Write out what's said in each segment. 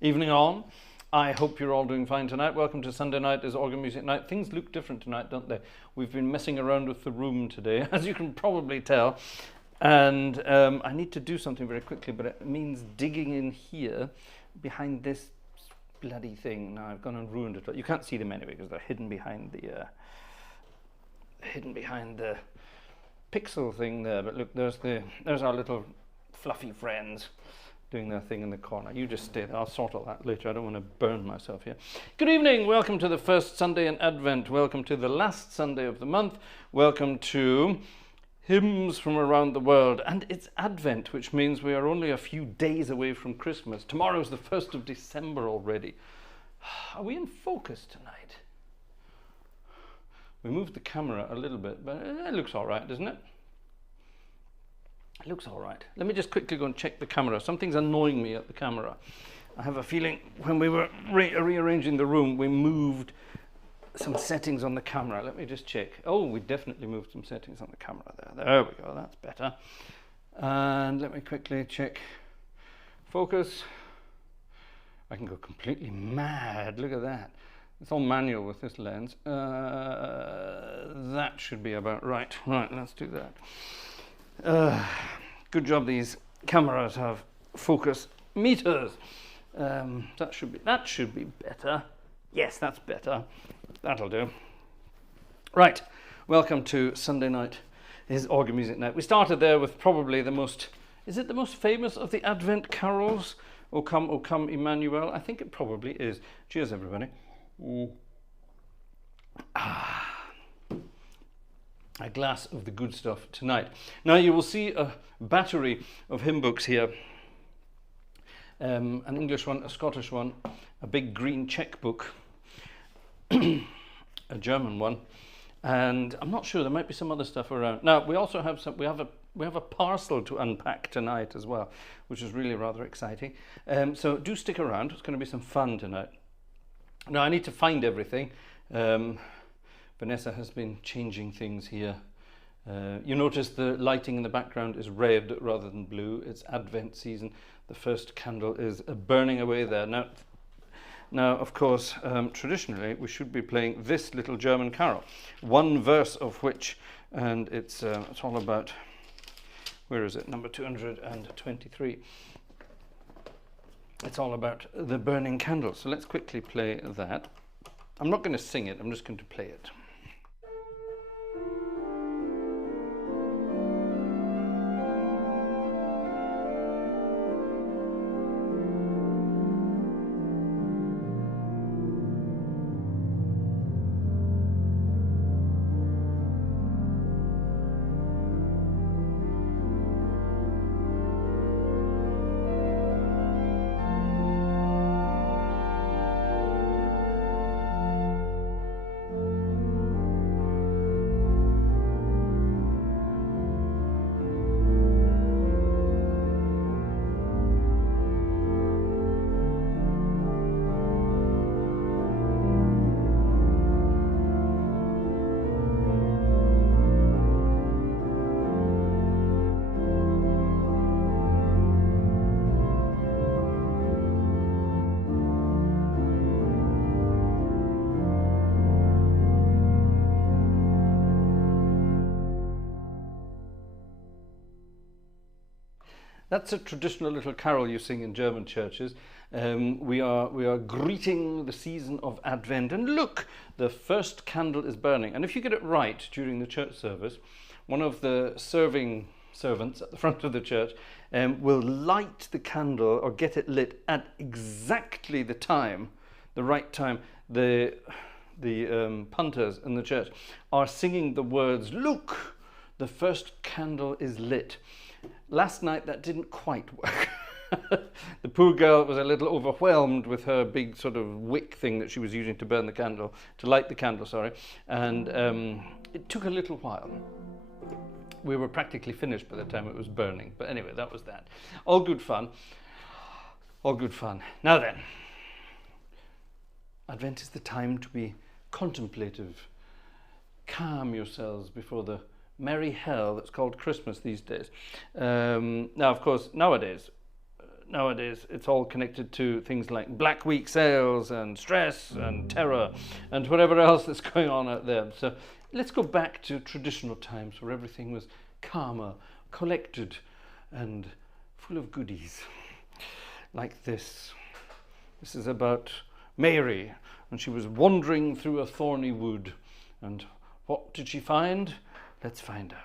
Evening on. I hope you're all doing fine tonight. Welcome to Sunday night is Organ Music Night. Things look different tonight, don't they? We've been messing around with the room today, as you can probably tell. And I need to do something very quickly, but it means digging in here behind this bloody thing. Now I've gone and ruined it. You can't see them anyway because they're hidden behind the pixel thing there. But look, there's our little fluffy friends doing their thing in the corner. You just stay there. I'll sort all that later. I don't want to burn myself here. Good evening. Welcome to the first Sunday in Advent. Welcome to the last Sunday of the month. Welcome to Hymns from Around the World. And it's Advent, which means we are only a few days away from Christmas. Tomorrow's the 1st of December already. Are we in focus tonight? We moved the camera a little bit, but it looks all right, doesn't it? It looks all right. Let me just quickly go and check the camera. Something's annoying me at the camera. I have a feeling when we were rearranging the room, we moved some settings on the camera. Let me just check. Oh, we definitely moved some settings on the camera there. There we go. That's better. And let me quickly check focus. I can go completely mad. Look at that. It's all manual with this lens. That should be about right. Right, let's do that. Good job these cameras have focus meters. That should be better. Yes, that's better. That'll do. Right, welcome to Sunday night is Organ Music Night. We started there with probably the most famous of the Advent carols? O come, Emmanuel. I think it probably is. Cheers, everybody. A glass of the good stuff tonight. Now you will see a battery of hymn books here. An English one, a Scottish one, a big green checkbook, a German one, and I'm not sure, there might be some other stuff around. Now we also have we have a parcel to unpack tonight as well, which is really rather exciting. So do stick around. It's going to be some fun tonight. Now I need to find everything. Vanessa has been changing things here. You notice the lighting in the background is red rather than blue. It's Advent season. The first candle is burning away there. Now of course, traditionally we should be playing this little German carol, one verse of which, and it's all about, where is it? Number 223. It's all about the burning candle. So let's quickly play that. I'm not going to sing it. I'm just going to play it. That's a traditional little carol you sing in German churches. We are greeting the season of Advent, and look, the first candle is burning. And if you get it right during the church service, one of the serving servants at the front of the church will light the candle or get it lit at exactly the right time. The punters in the church are singing the words, "Look, the first candle is lit." Last night that didn't quite work. The poor girl was a little overwhelmed with her big sort of wick thing that she was using to burn the candle, to light the candle, sorry, and it took a little while. We were practically finished by the time it was burning, but anyway, that was that. All good fun. All good fun. Now then, Advent is the time to be contemplative. Calm yourselves before the merry hell that's called Christmas these days. Now, of course, nowadays, nowadays it's all connected to things like Black Week sales and stress and terror and whatever else that's going on out there. So let's go back to traditional times where everything was calmer, collected and full of goodies. Like this. This is about Mary, and she was wandering through a thorny wood. And what did she find? Let's find out.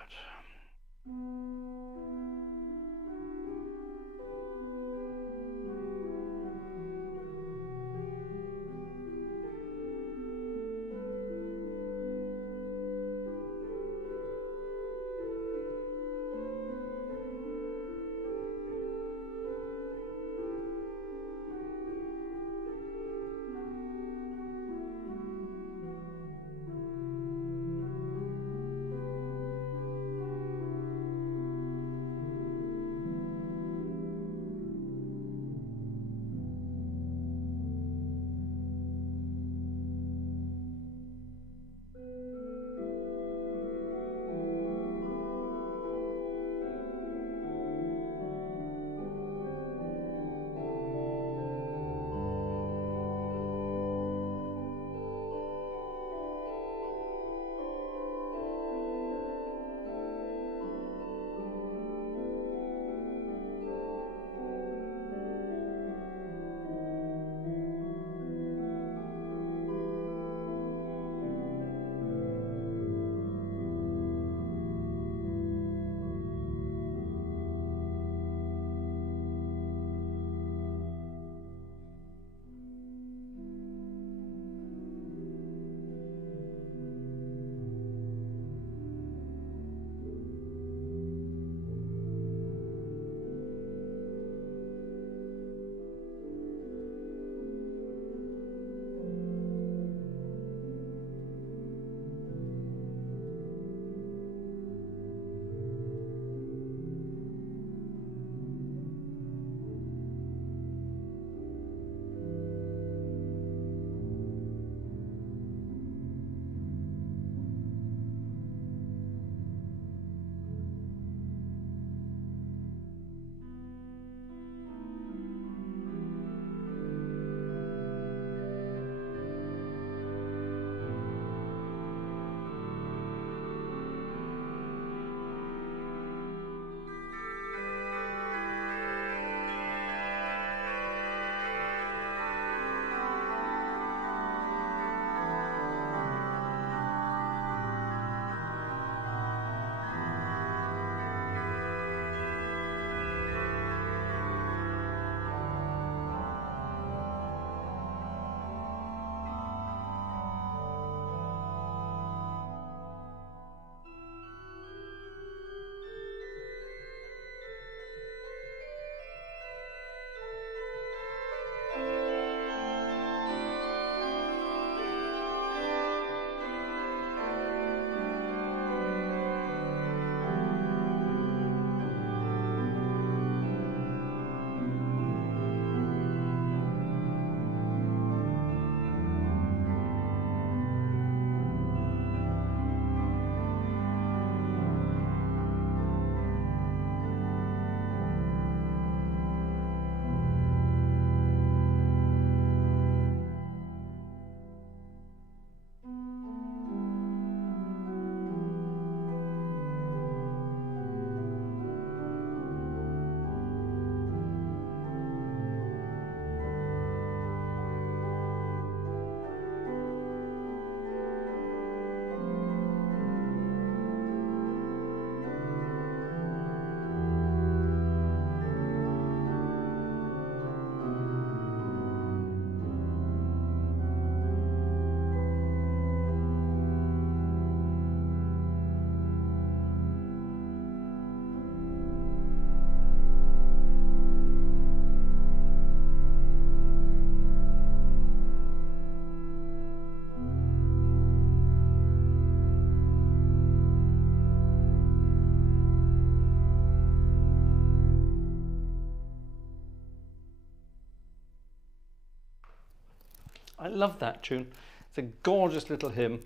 I love that tune. It's a gorgeous little hymn.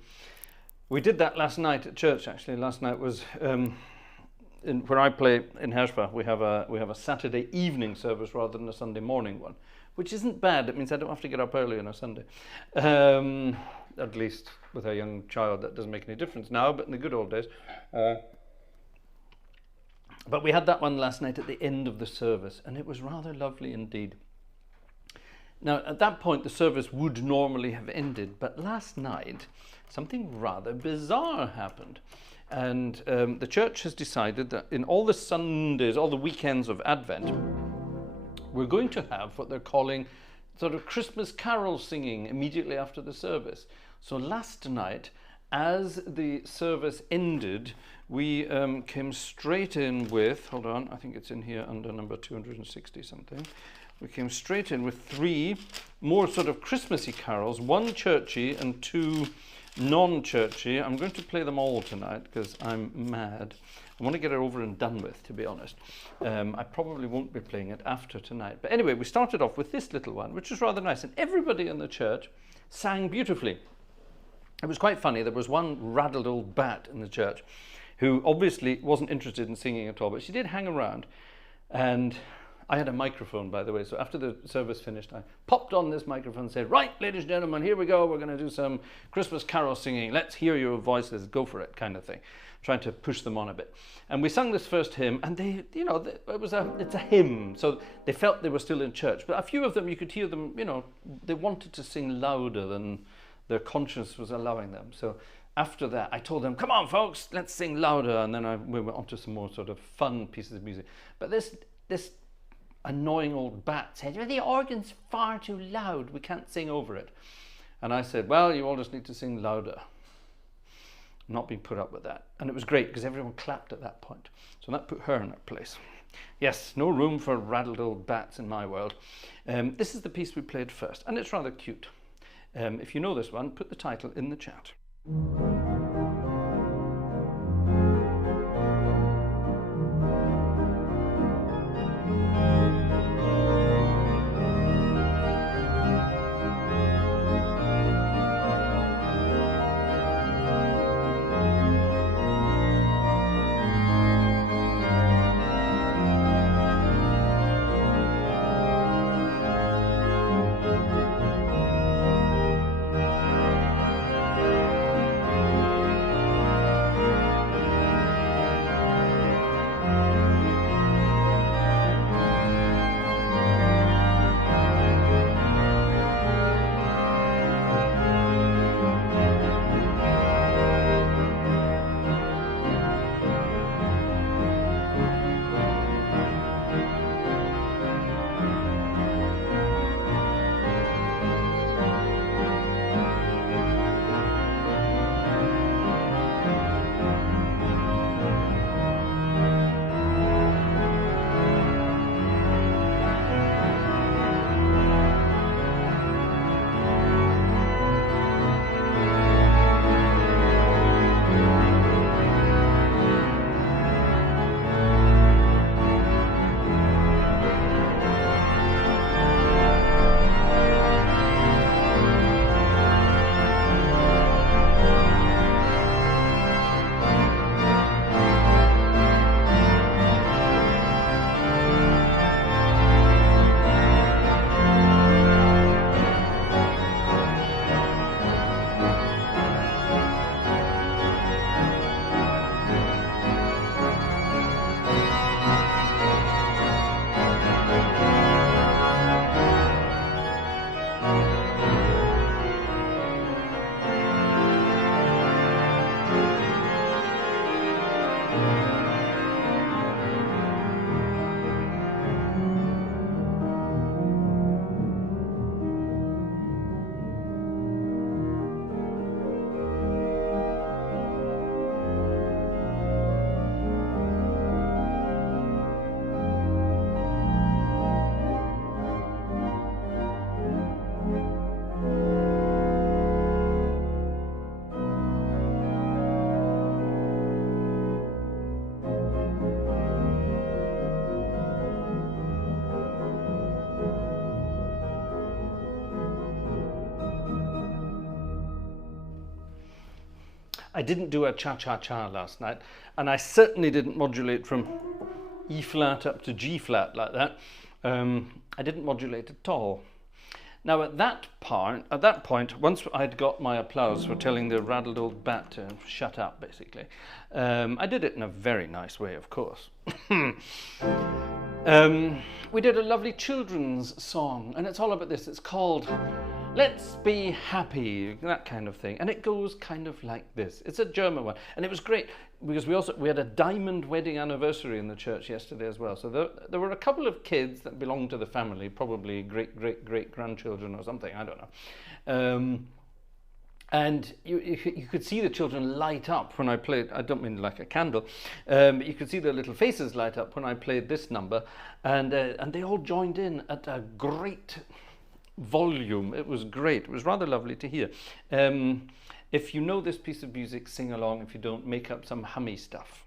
We did that last night at church, actually. Last night was where I play in Herschbach, we have a Saturday evening service rather than a Sunday morning one, which isn't bad. It means I don't have to get up early on a Sunday. At least with a young child, that doesn't make any difference now, but in the good old days. But we had that one last night at the end of the service, and it was rather lovely indeed. Now, at that point, the service would normally have ended, but last night, something rather bizarre happened. And the church has decided that in all the Sundays, all the weekends of Advent, we're going to have what they're calling sort of Christmas carol singing immediately after the service. So last night, as the service ended, we came straight in with, hold on, I think it's in here under number 260 something. We came straight in with 3 more sort of Christmassy carols, 1 churchy and 2 non-churchy. I'm going to play them all tonight because I'm mad. I want to get it over and done with, to be honest. I probably won't be playing it after tonight. But anyway, we started off with this little one, which was rather nice. And everybody in the church sang beautifully. It was quite funny. There was one raddled old bat in the church who obviously wasn't interested in singing at all, but she did hang around. And I had a microphone, by the way, so after the service finished, I popped on this microphone and said, right, ladies and gentlemen, here we go. We're going to do some Christmas carol singing. Let's hear your voices. Go for it, kind of thing. Trying to push them on a bit. And we sang this first hymn, and they, you know, it's a hymn, so they felt they were still in church. But a few of them, you could hear them, you know, they wanted to sing louder than their conscience was allowing them. So after that, I told them, come on, folks, let's sing louder. And then we went on to some more sort of fun pieces of music. But this annoying old bat said, well, the organ's far too loud. We can't sing over it. And I said, well, you all just need to sing louder. I'm not being put up with that. And it was great because everyone clapped at that point. So that put her in her place. Yes, no room for raddled old bats in my world. This is the piece we played first, and it's rather cute. If you know this one, put the title in the chat. I didn't do a cha-cha-cha last night, and I certainly didn't modulate from E flat up to G flat like that. I didn't modulate at all. Now at that point, once I'd got my applause for telling the raddled old bat to shut up, basically, I did it in a very nice way, of course. We did a lovely children's song, and it's all about this. It's called Let's Be Happy, that kind of thing. And it goes kind of like this. It's a German one. And it was great because we had a diamond wedding anniversary in the church yesterday as well. So there were a couple of kids that belonged to the family, probably great-great-great-grandchildren or something, I don't know. And you could see the children light up when I played. I don't mean like a candle, but you could see their little faces light up when I played this number, and they all joined in at a great volume. It was great. It was rather lovely to hear. If you know this piece of music, sing along. If you don't, make up some hummy stuff.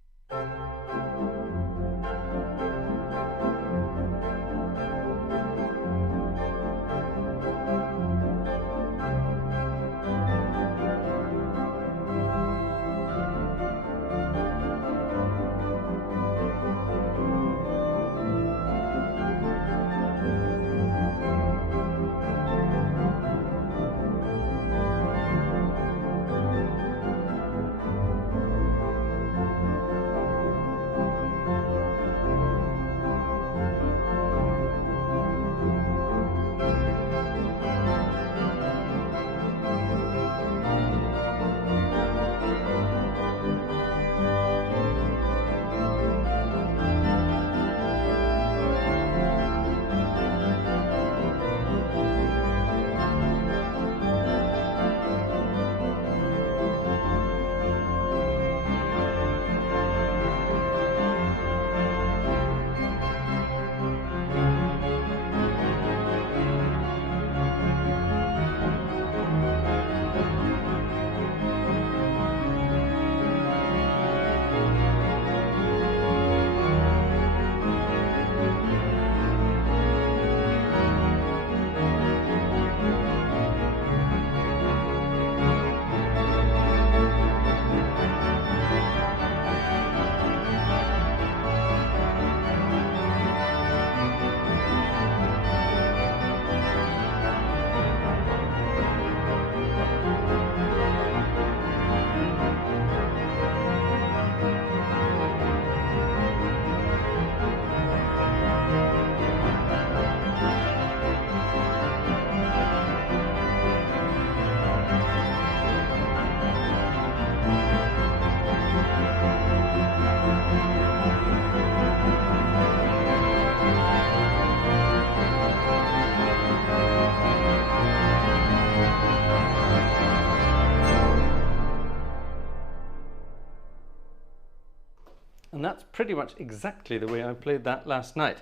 And that's pretty much exactly the way I played that last night.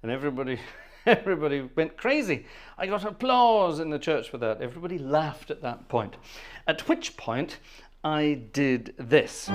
And everybody went crazy. I got applause in the church for that. Everybody laughed at that point. At which point I did this.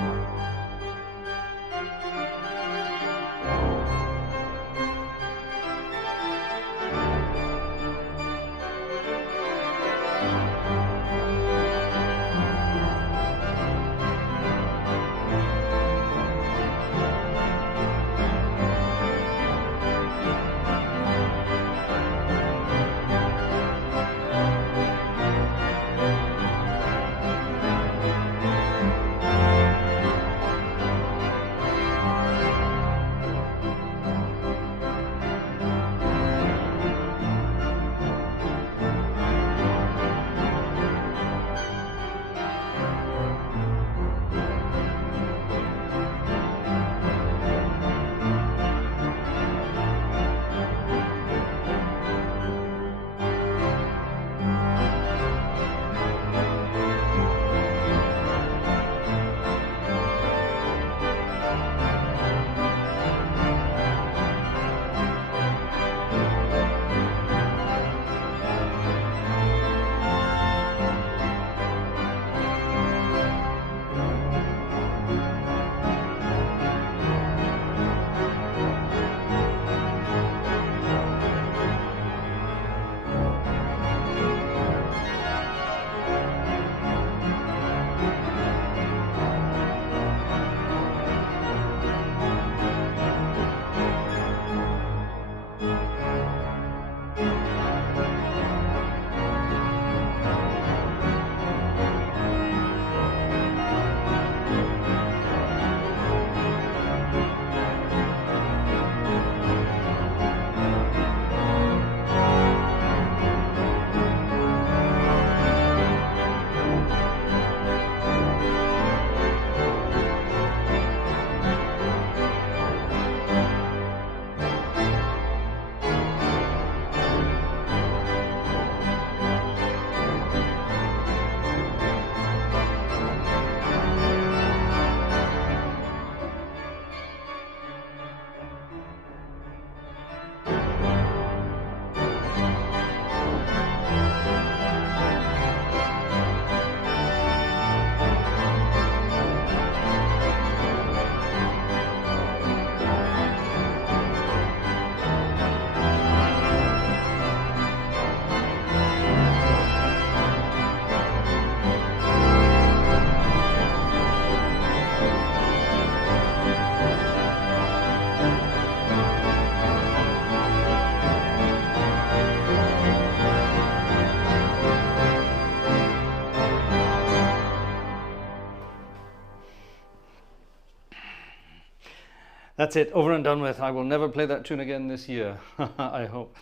That's it, over and done with. I will never play that tune again this year, I hope.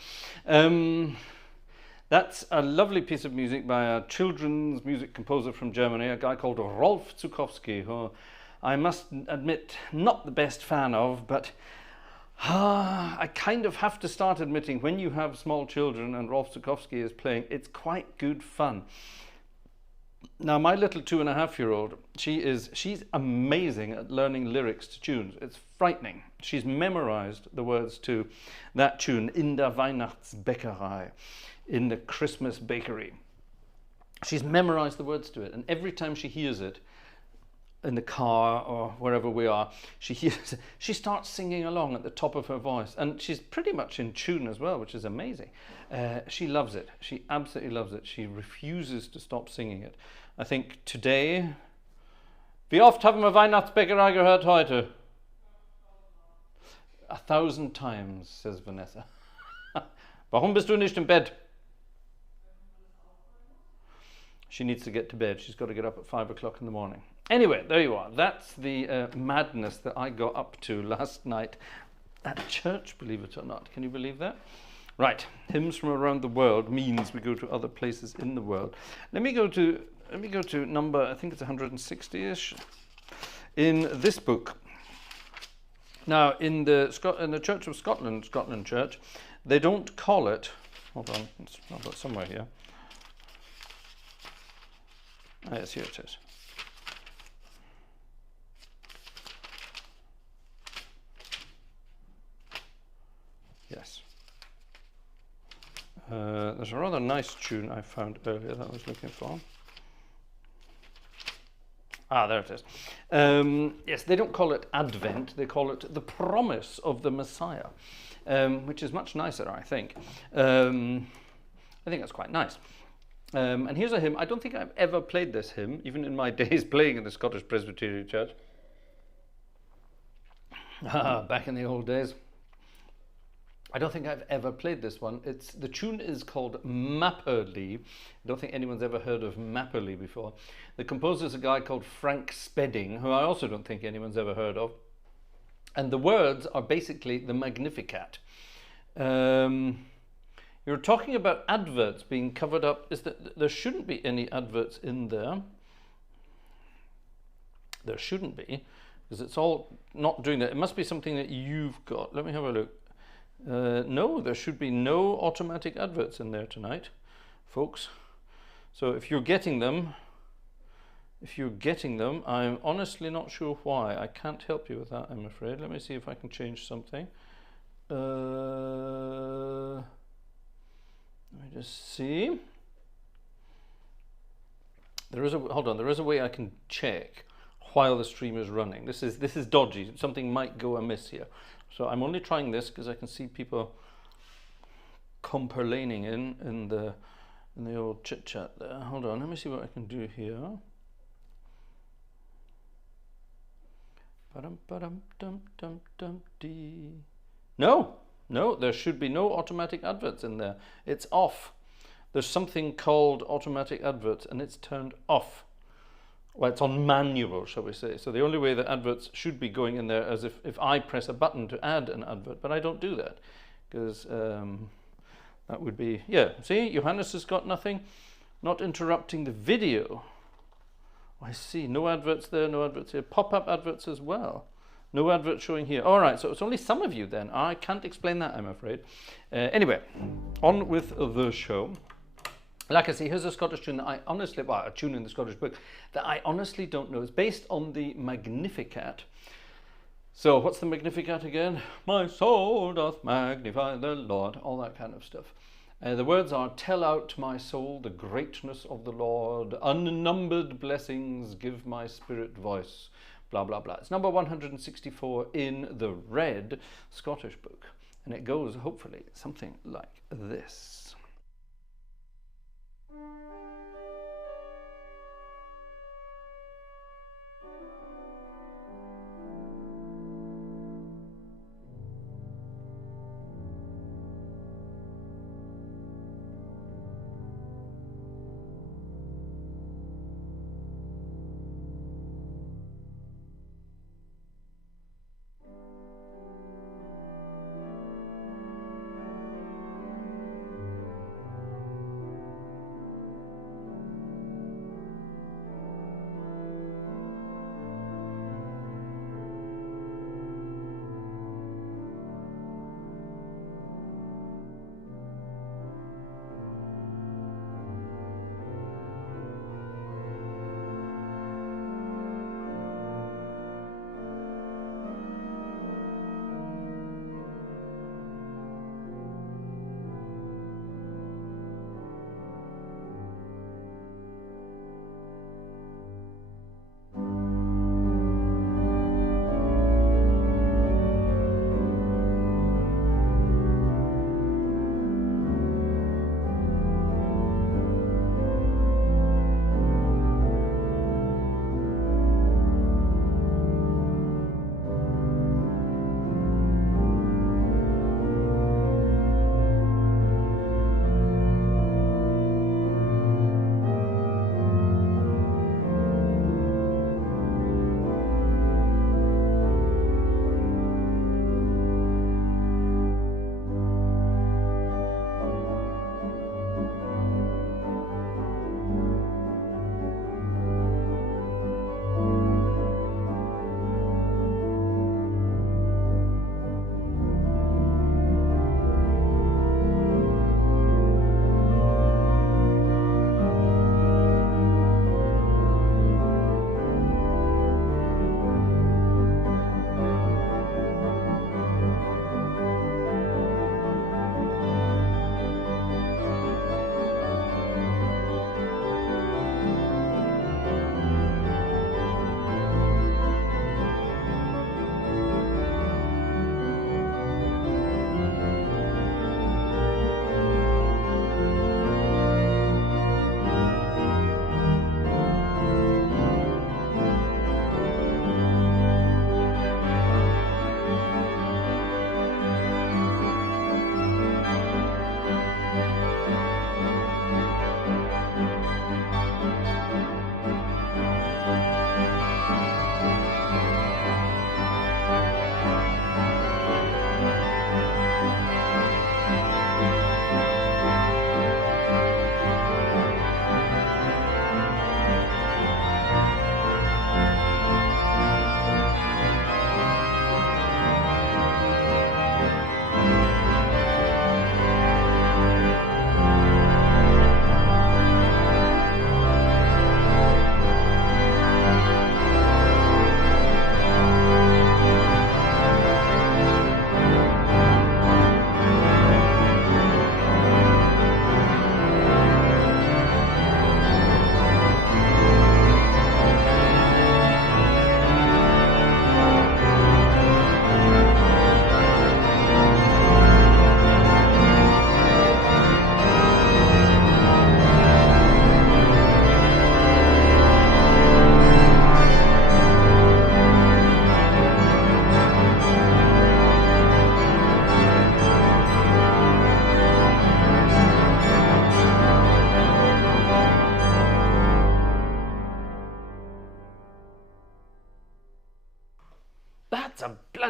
That's a lovely piece of music by a children's music composer from Germany, a guy called Rolf Zukowski, who I must admit, not the best fan of, but I kind of have to start admitting when you have small children and Rolf Zukowski is playing, it's quite good fun. Now, my little 2.5-year-old, she's amazing at learning lyrics to tunes. It's frightening. She's memorized the words to that tune, In der Weihnachtsbäckerei, in the Christmas bakery. She's memorized the words to it, and every time she hears it in the car or wherever we are, she starts singing along at the top of her voice, and she's pretty much in tune as well, which is amazing. She loves it. She absolutely loves it. She refuses to stop singing it. I think today, wie oft haben wir Weihnachtsbäckerei gehört heute? 1,000 times, says Vanessa. Warum bist du nicht im Bett? She needs to get to bed. She's got to get up at 5 o'clock in the morning. Anyway, there you are. That's the madness that I got up to last night at church, believe it or not. Can you believe that? Right, hymns from around the world means we go to other places in the world. Let me go to number, I think it's 160-ish, in this book. Now, in the Church of Scotland, Scotland Church, they don't call it. Hold on, I've got somewhere here. Ah, yes, here it is. Yes. There's a rather nice tune I found earlier that I was looking for. Ah, there it is. Yes, they don't call it Advent, they call it the promise of the Messiah, which is much nicer, I think. I think that's quite nice. And here's a hymn. I don't think I've ever played this hymn, even in my days playing in the Scottish Presbyterian Church. Back in the old days. I don't think I've ever played this one. The tune is called Mapperly. I don't think anyone's ever heard of Mapperly before. The composer is a guy called Frank Spedding, who I also don't think anyone's ever heard of. And the words are basically the Magnificat. You're talking about adverts being covered up. There shouldn't be any adverts in there. There shouldn't be, because it's all not doing that. It must be something that you've got. Let me have a look. No, there should be no automatic adverts in there tonight, folks. So if you're getting them, I'm honestly not sure why. I can't help you with that, I'm afraid. Let me see if I can change something. Let me just see. Hold on, there is a way I can check while the stream is running. This is dodgy. Something might go amiss here. So I'm only trying this because I can see people comperlaning in the old chit chat there. Hold on, let me see what I can do here. No, there should be no automatic adverts in there. It's off. There's something called automatic adverts and it's turned off. Well, it's on manual, shall we say. So the only way that adverts should be going in there is if I press a button to add an advert, but I don't do that because that would be, yeah, see, Johannes has got nothing. Not interrupting the video. I see, no adverts there, no adverts here. Pop-up adverts as well. No advert showing here. All right, so it's only some of you then. I can't explain that, I'm afraid. Anyway, on with the show. Like I say, here's a Scottish tune that I honestly, well, a tune in the Scottish book that I honestly don't know. It's based on the Magnificat. So what's the Magnificat again? My soul doth magnify the Lord. All that kind of stuff. The words are, tell out my soul the greatness of the Lord. Unnumbered blessings give my spirit voice. Blah, blah, blah. It's number 164 in the Red Scottish book. And it goes, hopefully, something like this.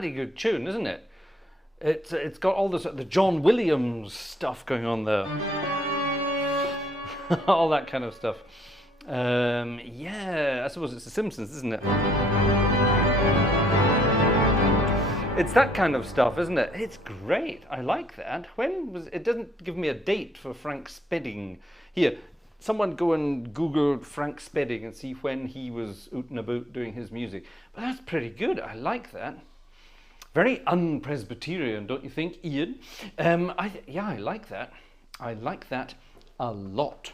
bloody good tune, isn't it? It's got all this the John Williams stuff going on there, all that kind of stuff. Yeah, I suppose it's The Simpsons, isn't it? It's that kind of stuff, isn't it? It's great. I like that. When was it? Doesn't give me a date for Frank Spedding. Here, someone go and Google Frank Spedding and see when he was out and about doing his music. But that's pretty good. I like that. Very un-Presbyterian, don't you think, Ian? Yeah, I like that. I like that a lot.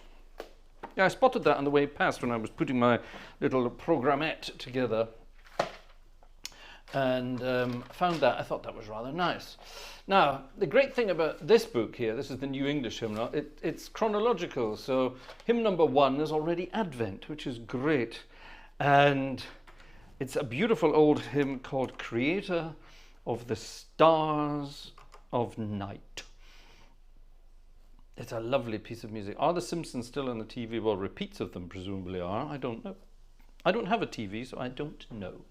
Yeah, I spotted that on the way past when I was putting my little programmette together. And found that. I thought that was rather nice. Now, the great thing about this book here, this is the New English Hymnal, it's chronological. So hymn number 1 is already Advent, which is great. And it's a beautiful old hymn called Creator of the Stars of Night. It's a lovely piece of music. Are The Simpsons still on the TV? Well, repeats of them presumably are. I don't know. I don't have a TV, so I don't know.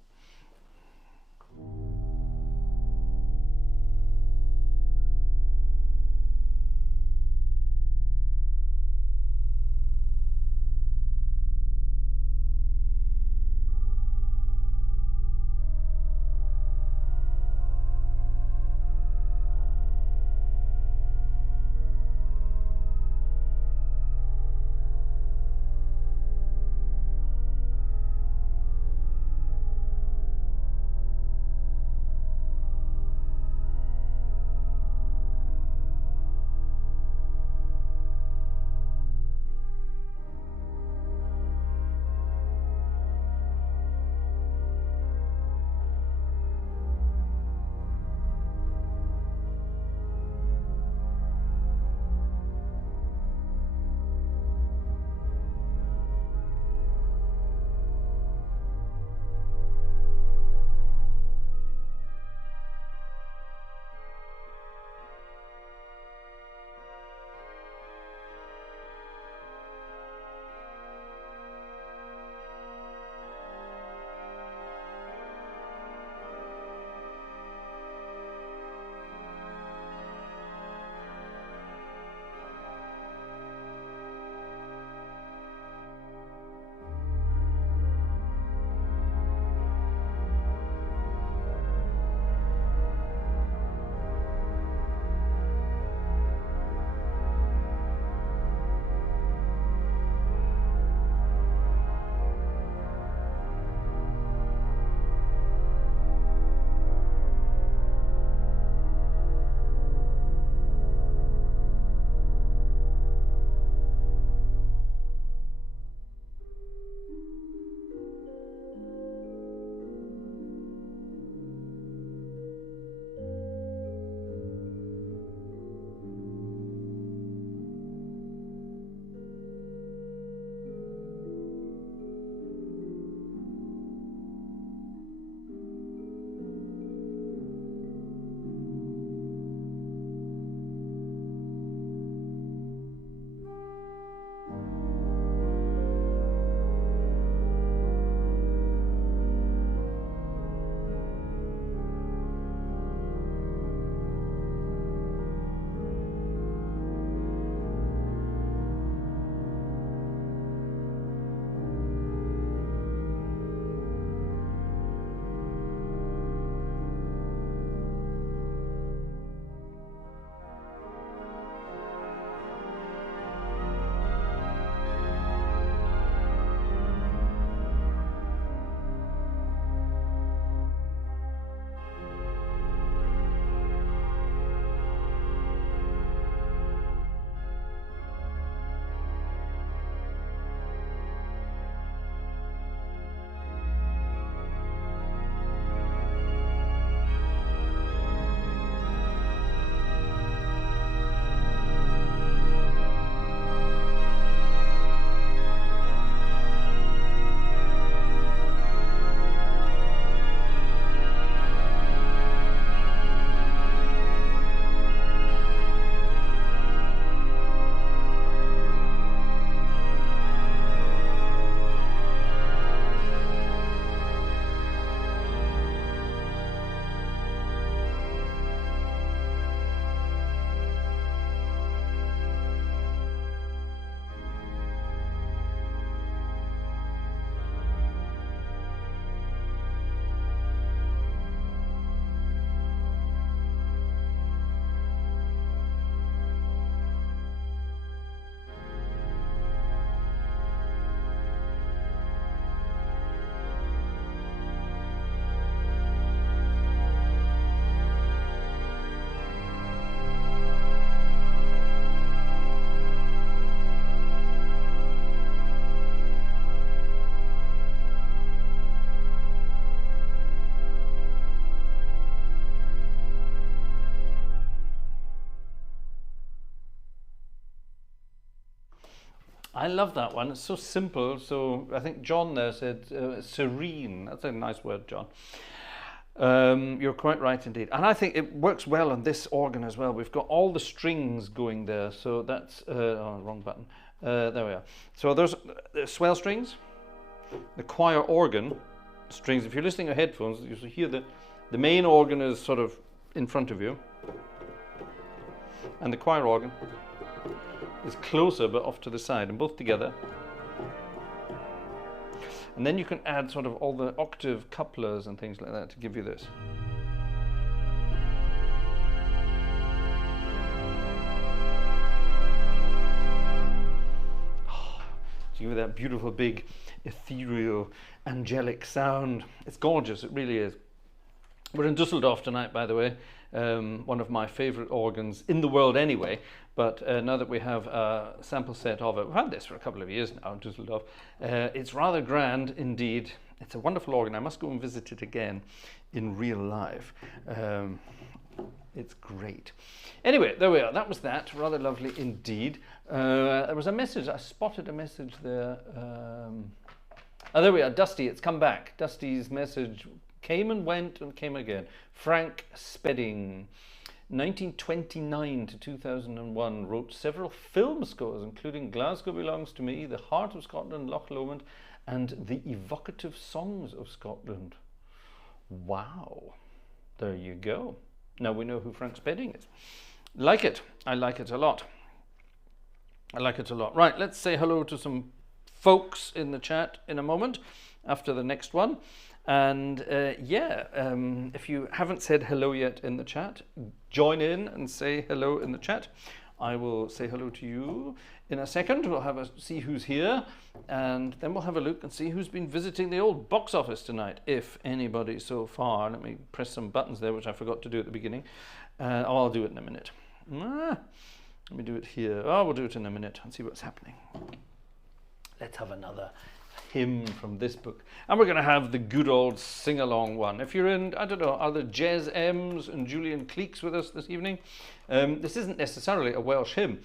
I love that one. It's so simple. So I think John there said serene. That's a nice word, John. You're quite right indeed. And I think it works well on this organ as well. We've got all the strings going there. So that's, wrong button. There we are. So there's swell strings, the choir organ strings. If you're listening to headphones, you hear the main organ is sort of in front of you. And the choir organ is closer but off to the side, and both together. And then you can add sort of all the octave couplers and things like that to give you this. Oh, to give you that beautiful, big, ethereal, angelic sound. It's gorgeous, it really is. We're in Dusseldorf tonight, by the way. One of my favorite organs in the world anyway, but now that we have a sample set of it, we've had this for a couple of years now in Dusseldorf, it's rather grand indeed. It's a wonderful organ. I must go and visit it again in real life. It's great. Anyway, there we are. That was that. Rather lovely indeed. There was a message. I spotted a message there. Oh, there we are. Dusty, it's come back. Dusty's message came and went and came again. Frank Spedding, 1929 to 2001, wrote several film scores, including Glasgow Belongs to Me, The Heart of Scotland, Loch Lomond, and The Evocative Songs of Scotland. Wow. There you go. Now we know who Frank Spedding is. Like it. I like it a lot. I like it a lot. Right, let's say hello to some folks in the chat in a moment after the next one. And if you haven't said hello yet in the chat, join in and say hello in the chat. I will say hello to you in a second. We'll see who's here, and then we'll have a look and see who's been visiting the old box office tonight, if anybody so far. Let me press some buttons there, which I forgot to do at the beginning. I'll do it in a minute. Let me do it here. Oh, we'll do it in a minute and see what's happening. Let's have another hymn from this book, and we're going to have the good old sing-along one. If you're in, I don't know, are there Jez M's and Julian Cleeks with us this evening? This isn't necessarily a Welsh hymn.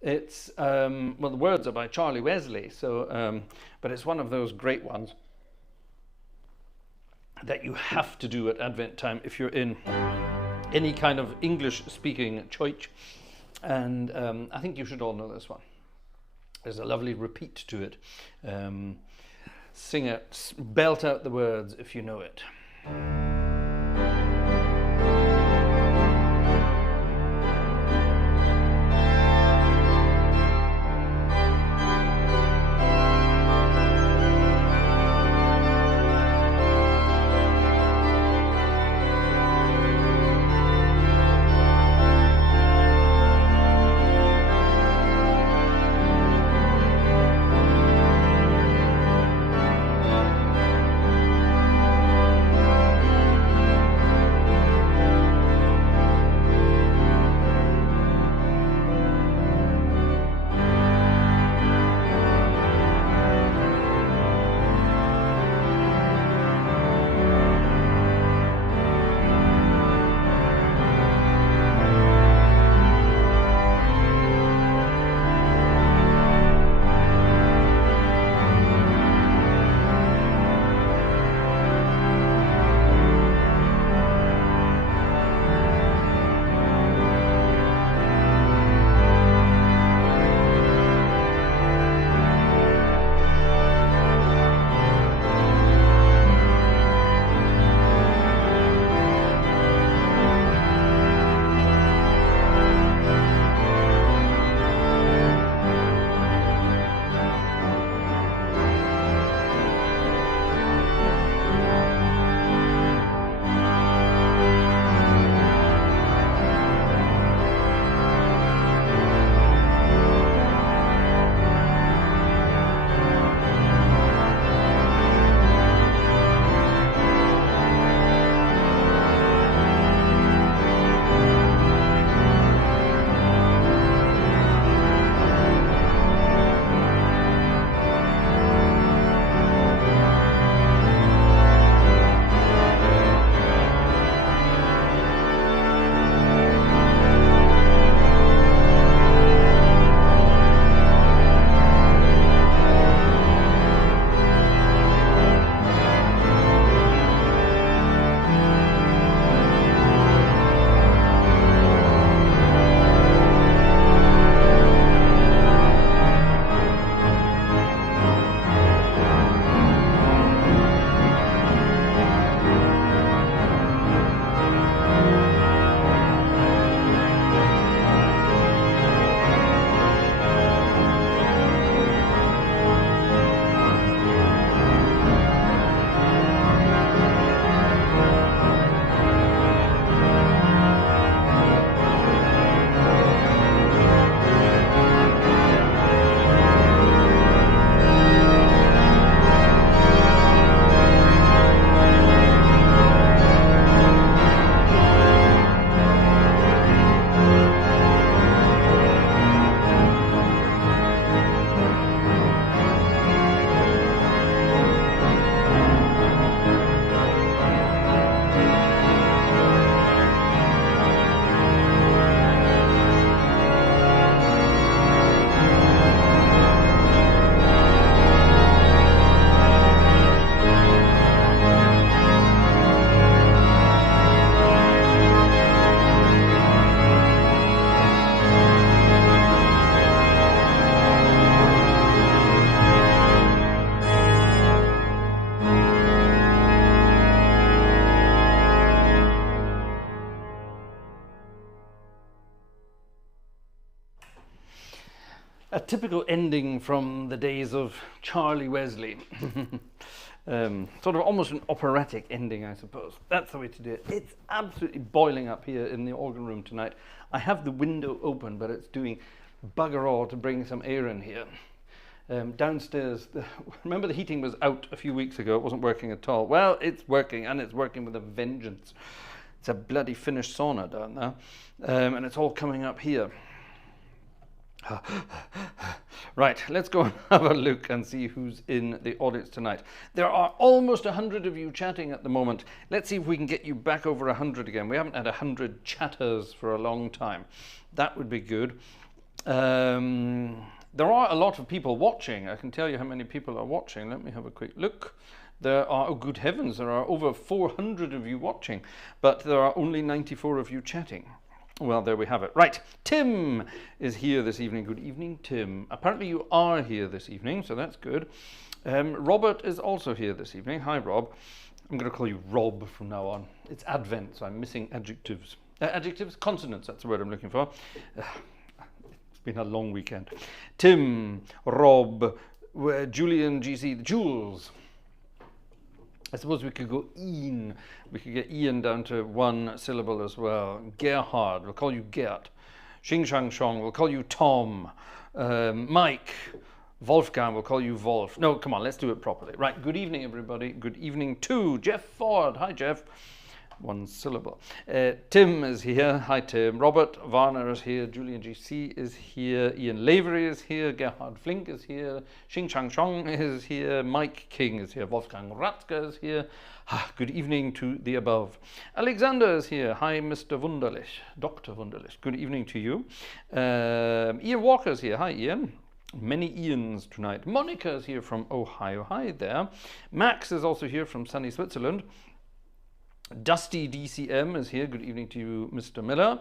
It's well, the words are by Charlie Wesley, so but it's one of those great ones that you have to do at Advent time if you're in any kind of English-speaking church, and I think you should all know this one. There's a lovely repeat to it. Sing it, belt out the words if you know it. A typical ending from the days of Charlie Wesley. Sort of almost an operatic ending, I suppose. That's the way to do it. It's absolutely boiling up here in the organ room tonight. I have the window open, but it's doing bugger all to bring some air in here. Downstairs, remember the heating was out a few weeks ago. It wasn't working at all. Well, it's working, and it's working with a vengeance. It's a bloody Finnish sauna down there, and it's all coming up here. Right, let's go and have a look and see who's in the audience tonight. There are almost 100 of you chatting at the moment. Let's see if we can get you back over 100 again. We haven't had 100 chatters for a long time. That would be good. There are a lot of people watching. I can tell you how many people are watching. Let me have a quick look. There are, oh good heavens, there are over 400 of you watching, but there are only 94 of you chatting. Well, there we have it. Right, Tim is here this evening. Good evening, Tim. Apparently you are here this evening, so that's good. Robert is also here this evening. Hi, Rob. I'm going to call you Rob from now on. It's Advent, so I'm missing adjectives. Adjectives? Consonants, that's the word I'm looking for. It's been a long weekend. Tim, Rob, Julian, GC, Jules. I suppose we could go Ian. We could get Ian down to one syllable as well. Gerhard, we'll call you Gert. Xing Shang Shong, we'll call you Tom. Mike, Wolfgang, we'll call you Wolf. No, come on, let's do it properly. Right, good evening, everybody. Good evening to Jeff Ford. Hi, Jeff. One syllable. Tim is here. Hi, Tim. Robert Warner is here. Julian GC is here. Ian Lavery is here. Gerhard Flink is here. Xing Chang Chong is here. Mike King is here. Wolfgang Ratzke is here. Good evening to the above. Alexander is here. Hi, Mr. Wunderlich. Dr. Wunderlich. Good evening to you. Ian Walker is here. Hi, Ian. Many Ians tonight. Monica is here from Ohio. Hi there. Max is also here from sunny Switzerland. Dusty DCM is here. Good evening to you, Mr. Miller.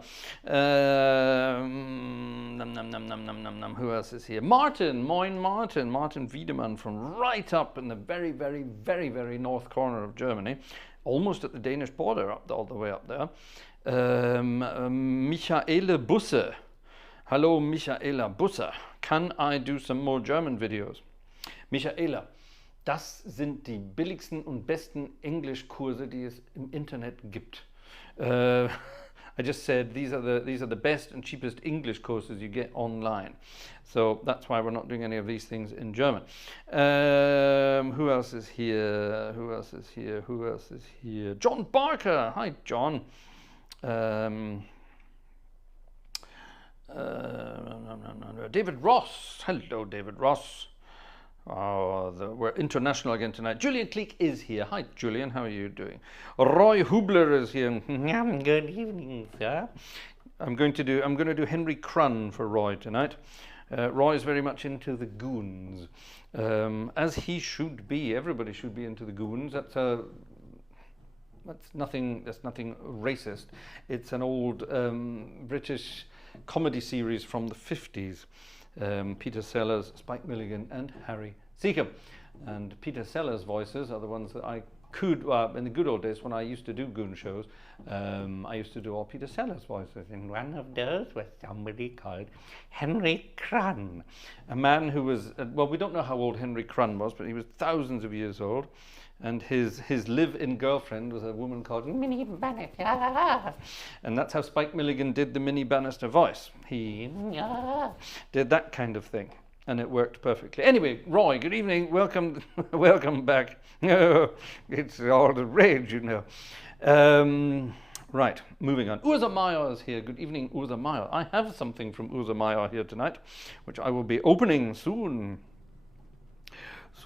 Who else is here? Martin, Moin Martin. Martin Wiedemann from right up in the very, very, very, very north corner of Germany. Almost at the Danish border, all the way up there. Michaela Busse. Hello, Michaela Busse. Can I do some more German videos? Michaela. Das sind die billigsten und besten Englischkurse, die es im Internet gibt. I just said these are the best and cheapest English courses you get online. So that's why we're not doing any of these things in German. Who else is here? Who else is here? Who else is here? John Barker. Hi, John. David Ross. Hello, David Ross. Oh, we're international again tonight. Julian Cleek is here. Hi, Julian. How are you doing? Roy Hubler is here. Good evening, sir. I'm going to do Henry Crun for Roy tonight. Roy is very much into the Goons, as he should be. Everybody should be into the Goons. That's nothing racist. It's an old British comedy series from the 50s. Peter Sellers, Spike Milligan and Harry Seacombe. And Peter Sellers' voices are the ones that I could, in the good old days when I used to do Goon shows, I used to do all Peter Sellers' voices. And one of those was somebody called Henry Crun. A man who was, well, we don't know how old Henry Crun was, but he was thousands of years old. And his live-in girlfriend was a woman called Minnie Bannister. And that's how Spike Milligan did the Minnie Bannister voice. He did that kind of thing. And it worked perfectly. Anyway, Roy, good evening. Welcome, welcome back. It's all the rage, you know. Right, moving on. Ursa Meyer is here. Good evening, Ursa Meyer. I have something from Ursa Meyer here tonight, which I will be opening soon.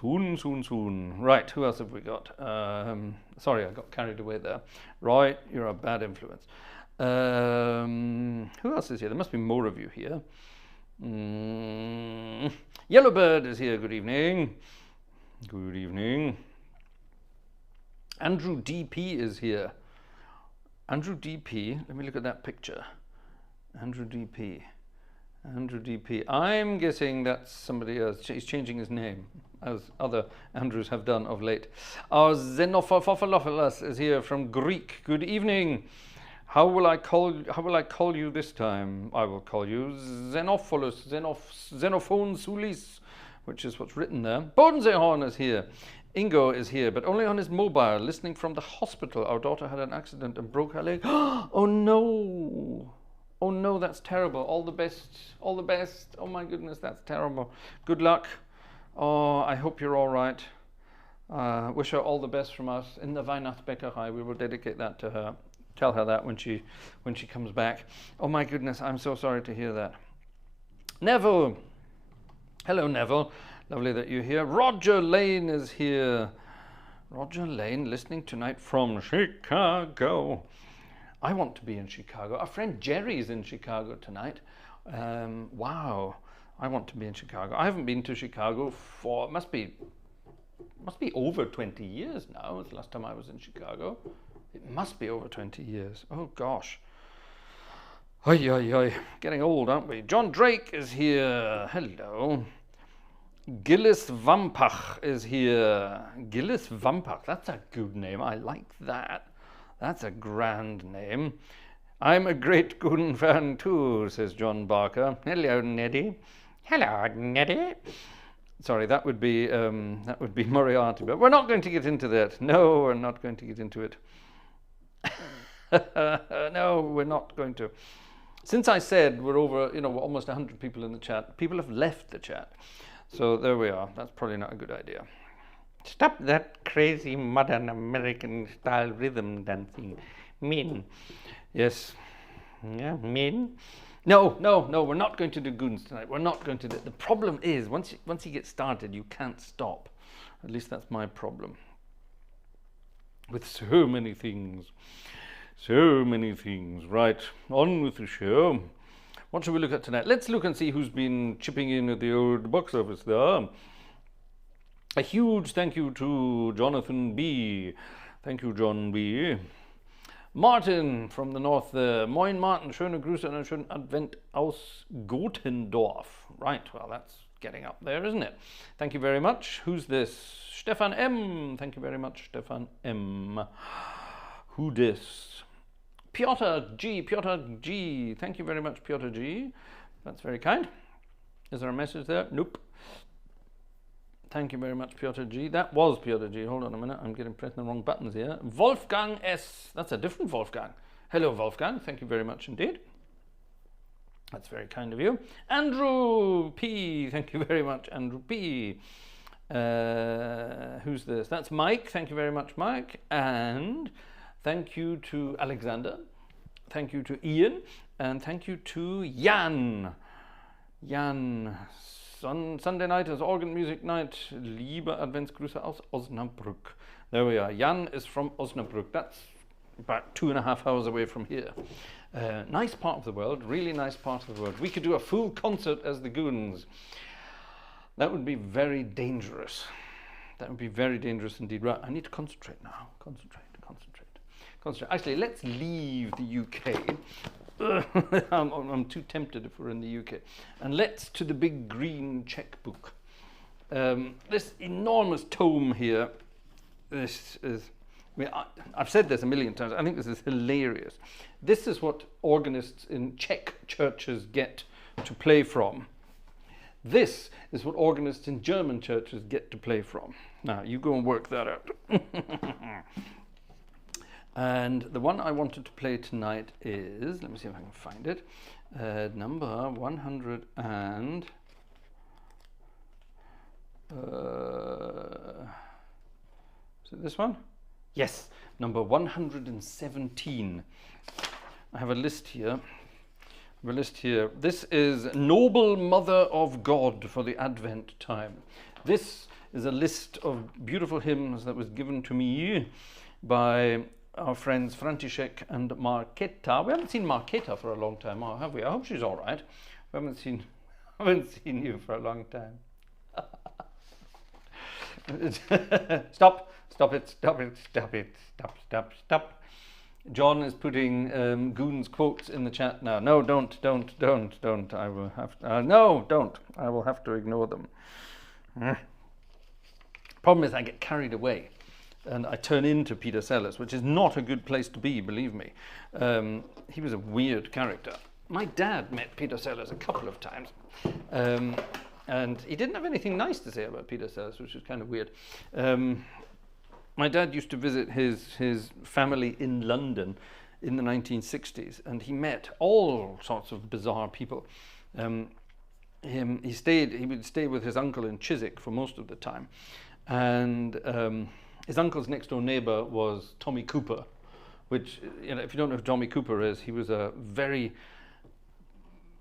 Soon. Right, who else have we got? Sorry, I got carried away there. Roy, you're a bad influence. Who else is here? There must be more of you here. Yellowbird is here. Good evening. Good evening. Andrew DP is here. Andrew DP, let me look at that picture. Andrew DP. I'm guessing that's somebody else. He's changing his name, as other Andrews have done of late. Our Xenophophilophilos is here from Greek. Good evening. How will I call you this time? I will call you Xenophon Sulis, which is what's written there. Bodensehorn is here. Ingo is here, but only on his mobile, listening from the hospital. Our daughter had an accident and broke her leg. Oh no! Oh no, that's terrible. All the best. All the best. Oh my goodness, that's terrible. Good luck. Oh, I hope you're all right. Wish her all the best from us. In the Weihnachtsbäckerei, we will dedicate that to her. Tell her that when she comes back. Oh my goodness, I'm so sorry to hear that. Neville. Hello, Neville. Lovely that you're here. Roger Lane is here. Roger Lane listening tonight from Chicago. I want to be in Chicago. Our friend Jerry's in Chicago tonight. Wow. I want to be in Chicago. I haven't been to Chicago for, must be over 20 years now. It's the last time I was in Chicago. It must be over 20 years. Oh gosh. Oi, oi, oi. Getting old, aren't we? John Drake is here. Hello. Gillis Vampach is here. Gillis Vampach. That's a good name. I like that. That's a grand name. I'm a great Gooden fan too, says John Barker. Hello, Neddy. Hello, Neddy. Sorry, that would be Moriarty, but we're not going to get into that. No, we're not going to get into it. No, we're not going to. Since I said we're over, almost 100 people in the chat, people have left the chat. So there we are. That's probably not a good idea. Stop that crazy modern American style rhythm dancing. Mean. Yes. Yeah, mean. No, we're not going to do Goons tonight. We're not going to do it. The problem is, once you get started, you can't stop. At least that's my problem. With so many things. So many things. Right, on with the show. What should we look at tonight? Let's look and see who's been chipping in at the old box office there. A huge thank you to Jonathan B. Thank you, John B. Martin from the north there. Moin Martin, schöne Grüße und einen schönen Advent aus Gothendorf. Right, well, that's getting up there, isn't it? Thank you very much. Who's this? Stefan M. Thank you very much, Stefan M. Who this? Piotr G. Thank you very much, Piotr G. That's very kind. Is there a message there? Nope. Thank you very much, Piotr G. That was Piotr G. Hold on a minute. I'm pressing the wrong buttons here. Wolfgang S. That's a different Wolfgang. Hello, Wolfgang. Thank you very much indeed. That's very kind of you. Andrew P. Thank you very much, Andrew P. Who's this? That's Mike. Thank you very much, Mike. And thank you to Alexander. Thank you to Ian. And thank you to Jan. Jan. Sunday night is organ music night. Liebe Adventsgrüße aus Osnabrück. There we are. Jan is from Osnabrück. That's about 2.5 hours away from here. Nice part of the world. Really nice part of the world. We could do a full concert as the Goons. That would be very dangerous. That would be very dangerous indeed. Right, I need to concentrate now. Concentrate. Actually, let's leave the UK. I'm too tempted if we're in the UK. And let's to the big green checkbook. This enormous tome here. This is, I've said this a million times. I think this is hilarious. This is what organists in Czech churches get to play from. This is what organists in German churches get to play from. Now, you go and work that out. And the one I wanted to play tonight is, let me see if I can find it, number 100 and... is it this one? Yes, number 117. I have a list here. This is Noble Mother of God for the Advent time. This is a list of beautiful hymns that was given to me by our friends František and Marketa. We haven't seen Marketa for a long time, have we? I hope she's all right. We haven't seen you for a long time. Stop it. John is putting Goon's quotes in the chat now. No, don't. I will have to, no, don't. I will have to ignore them. Problem is I get carried away. and I turn into Peter Sellers, which is not a good place to be, believe me. He was a weird character. My dad met Peter Sellers a couple of times, and he didn't have anything nice to say about Peter Sellers, which was kind of weird. My dad used to visit his family in London in the 1960s, and he met all sorts of bizarre people. He would stay with his uncle in Chiswick for most of the time, and his uncle's next door neighbour was Tommy Cooper, which, you know, if you don't know who Tommy Cooper is, he was a very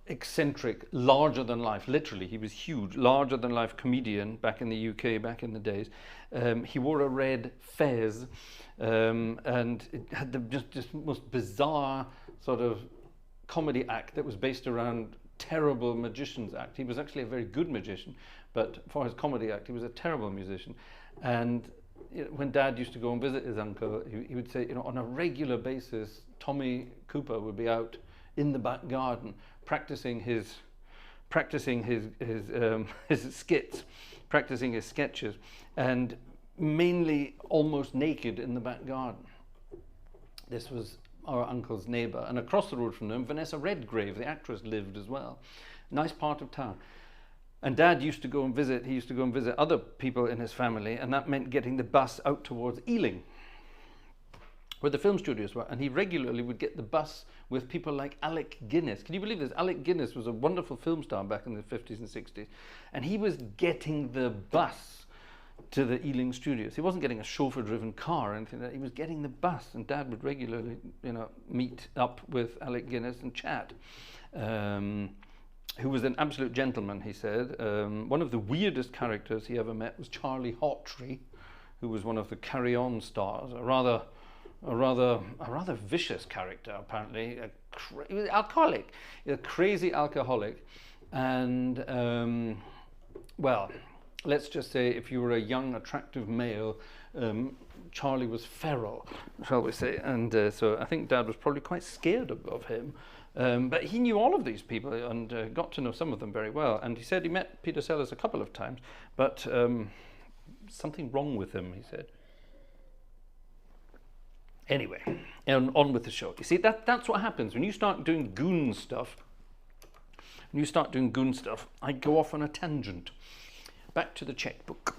eccentric, larger than life, literally, he was huge, larger than life comedian back in the UK, back in the days. He wore a red fez, and it had the just most bizarre sort of comedy act that was based around terrible magician's act. He was actually a very good magician, but for his comedy act, he was a terrible musician. And you know, when Dad used to go and visit his uncle, he would say, you know, on a regular basis, Tommy Cooper would be out in the back garden practicing his skits, practicing his sketches, and mainly almost naked in the back garden. This was our uncle's neighbour, and across the road from them, Vanessa Redgrave, the actress, lived as well. Nice part of town. And Dad used to go and visit. He used to go and visit other people in his family, and that meant getting the bus out towards Ealing, where the film studios were, and he regularly would get the bus with people like Alec Guinness. Can you believe this? Alec Guinness was a wonderful film star back in the 50s and 60s, and he was getting the bus to the Ealing studios. He wasn't getting a chauffeur-driven car or anything like that. He was getting the bus, and Dad would regularly, you know, meet up with Alec Guinness and chat. Who was an absolute gentleman, he said. One of the weirdest characters he ever met was Charlie Hawtrey, who was one of the Carry On stars, a rather vicious character, apparently. He was alcoholic, a crazy alcoholic, and well, let's just say if you were a young, attractive male, Charlie was feral, shall we say, and so I think Dad was probably quite scared of him. But he knew all of these people and got to know some of them very well. And he said he met Peter Sellers a couple of times, but something wrong with him, he said. Anyway, on with the show. You see, that's what happens when you start doing goon stuff. I go off on a tangent. Back to the checkbook.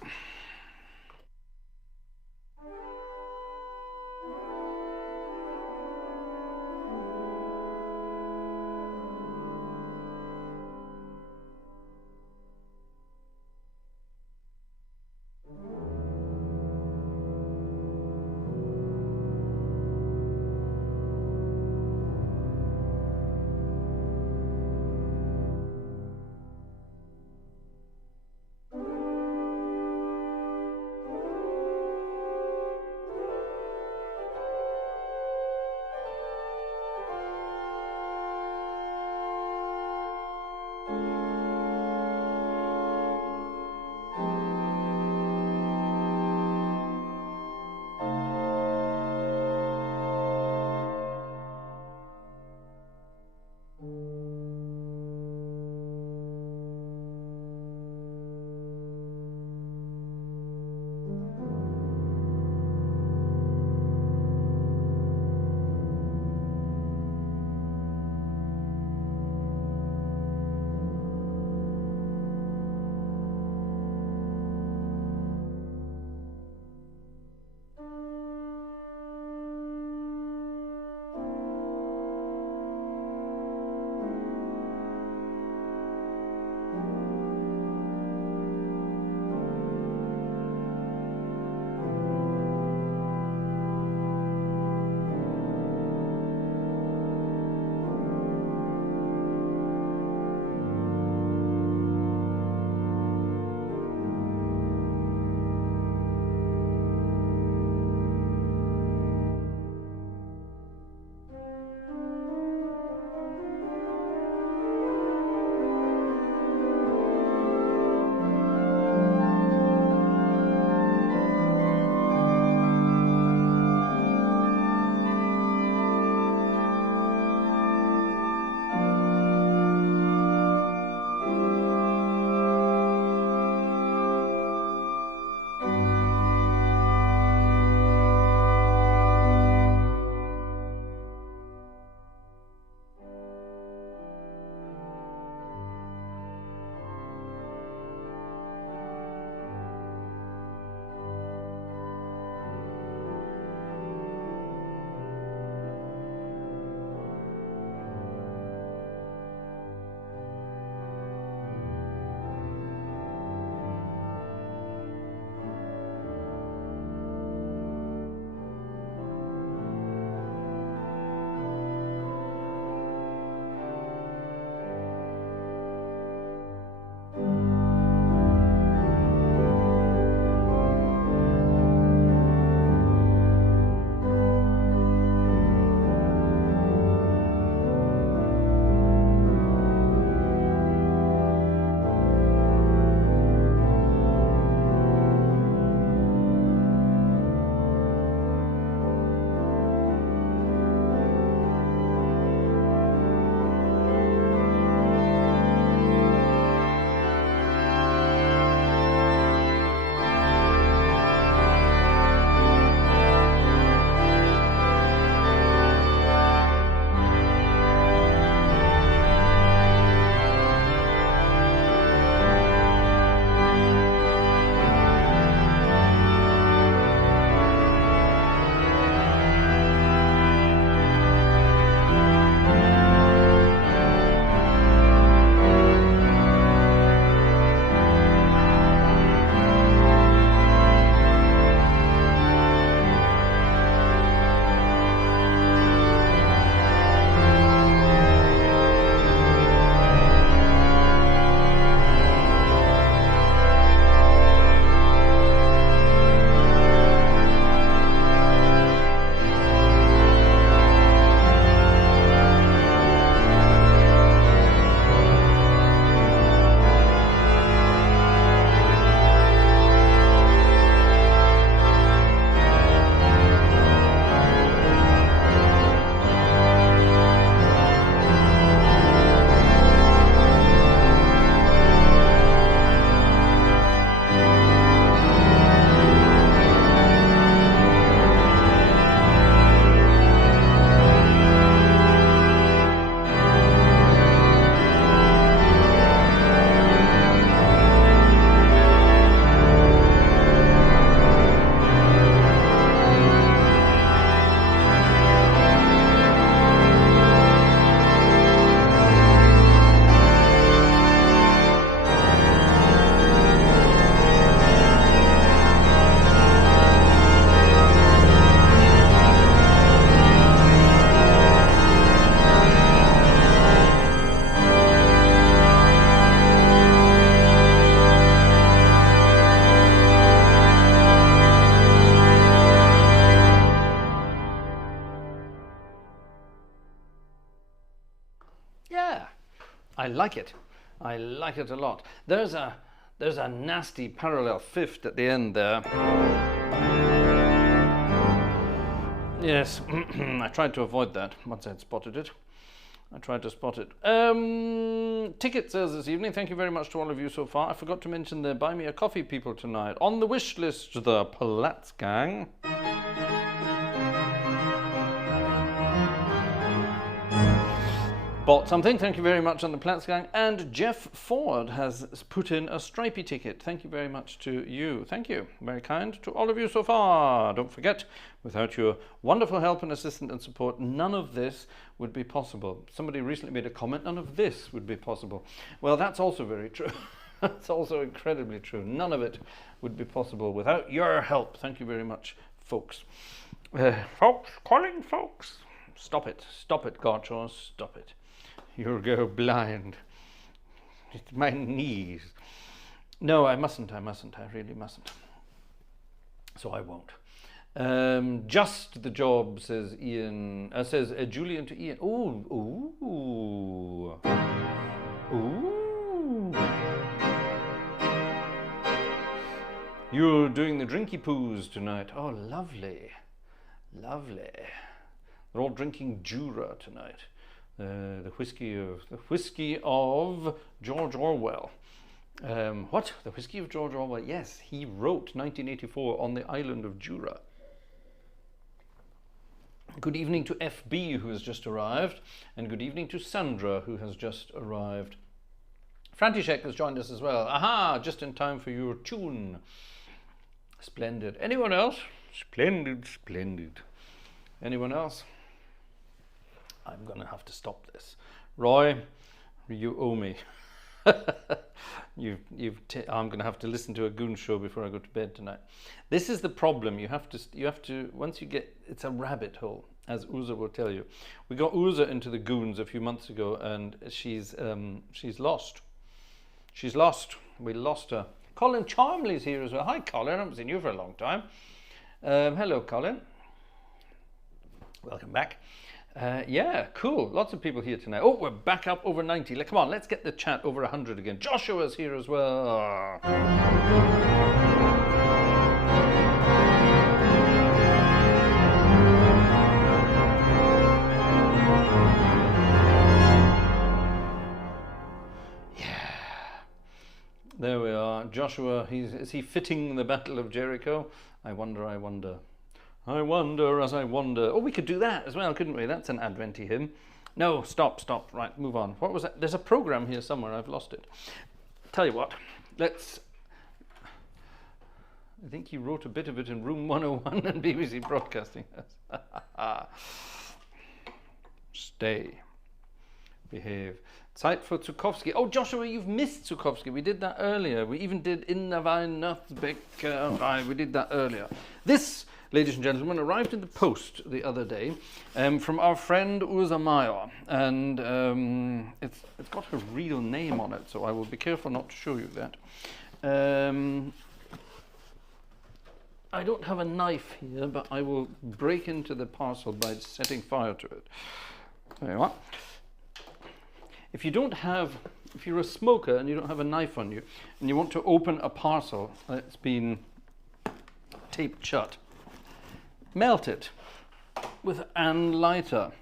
like it. I like it a lot. There's a nasty parallel fifth at the end there. Yes, I tried to avoid that once I'd spotted it. I tried to spot it. Ticket sales this evening. Thank you very much to all of you so far. I forgot to mention the Buy Me a Coffee people tonight. On the wish list, the Platz Gang. Bought something, thank you very much on the Platz Gang. And Jeff Ford has put in a stripy ticket. Thank you very much to you. Thank you. Very kind to all of you so far. Don't forget, without your wonderful help and assistance and support, none of this would be possible. Somebody recently made a comment, none of this would be possible. Well, that's also very true. That's also incredibly true. None of it would be possible without your help. Thank you very much, folks. Folks, calling folks. Stop it, Gartshore, stop it. You'll go blind. It's my knees. No, I mustn't, I really mustn't. So I won't. Just the job, says Ian, says Julian to Ian. Ooh. You're doing the drinky poos tonight. Oh, lovely. Lovely. They're all drinking Jura tonight. The whiskey of George Orwell. What? The whiskey of George Orwell? Yes, he wrote 1984 on the island of Jura. Good evening to FB, who has just arrived, and good evening to Sandra, who has just arrived. František has joined us as well. Aha, just in time for your tune. Splendid. Anyone else? Splendid, splendid. Anyone else? I'm going to have to stop this. Roy, you owe me. I'm going to have to listen to a goon show before I go to bed tonight. This is the problem. You have to once you get, it's a rabbit hole, as Uza will tell you. We got Uza into the goons a few months ago, and she's lost. She's lost. We lost her. Colin Charmley's here as well. Hi, Colin. I haven't seen you for a long time. Hello, Colin. Welcome back. Yeah, cool. Lots of people here tonight. Oh, we're back up over 90. Come on, let's get the chat over 100 again. Joshua's here as well. Yeah. There we are. Joshua, is he fitting the Battle of Jericho? I wonder. I wonder as I wonder. Oh, we could do that as well, couldn't we? That's an Adventy hymn. No, stop. Right, move on. What was that? There's a program here somewhere. I've lost it. Tell you what, I think he wrote a bit of it in Room 101 and BBC Broadcasting. Stay. Behave. Zeit for Zukowski. Oh, Joshua, you've missed Zukowski. We did that earlier. We even did In der Weihnachtsbäckerei. We did that earlier. This, ladies and gentlemen, arrived in the post the other day from our friend Ursa Meyer, and it's got her real name on it, so I will be careful not to show you that. I don't have a knife here, but I will break into the parcel by setting fire to it. There you are. If you're a smoker and you don't have a knife on you, and you want to open a parcel that's been taped shut, melt it with an lighter,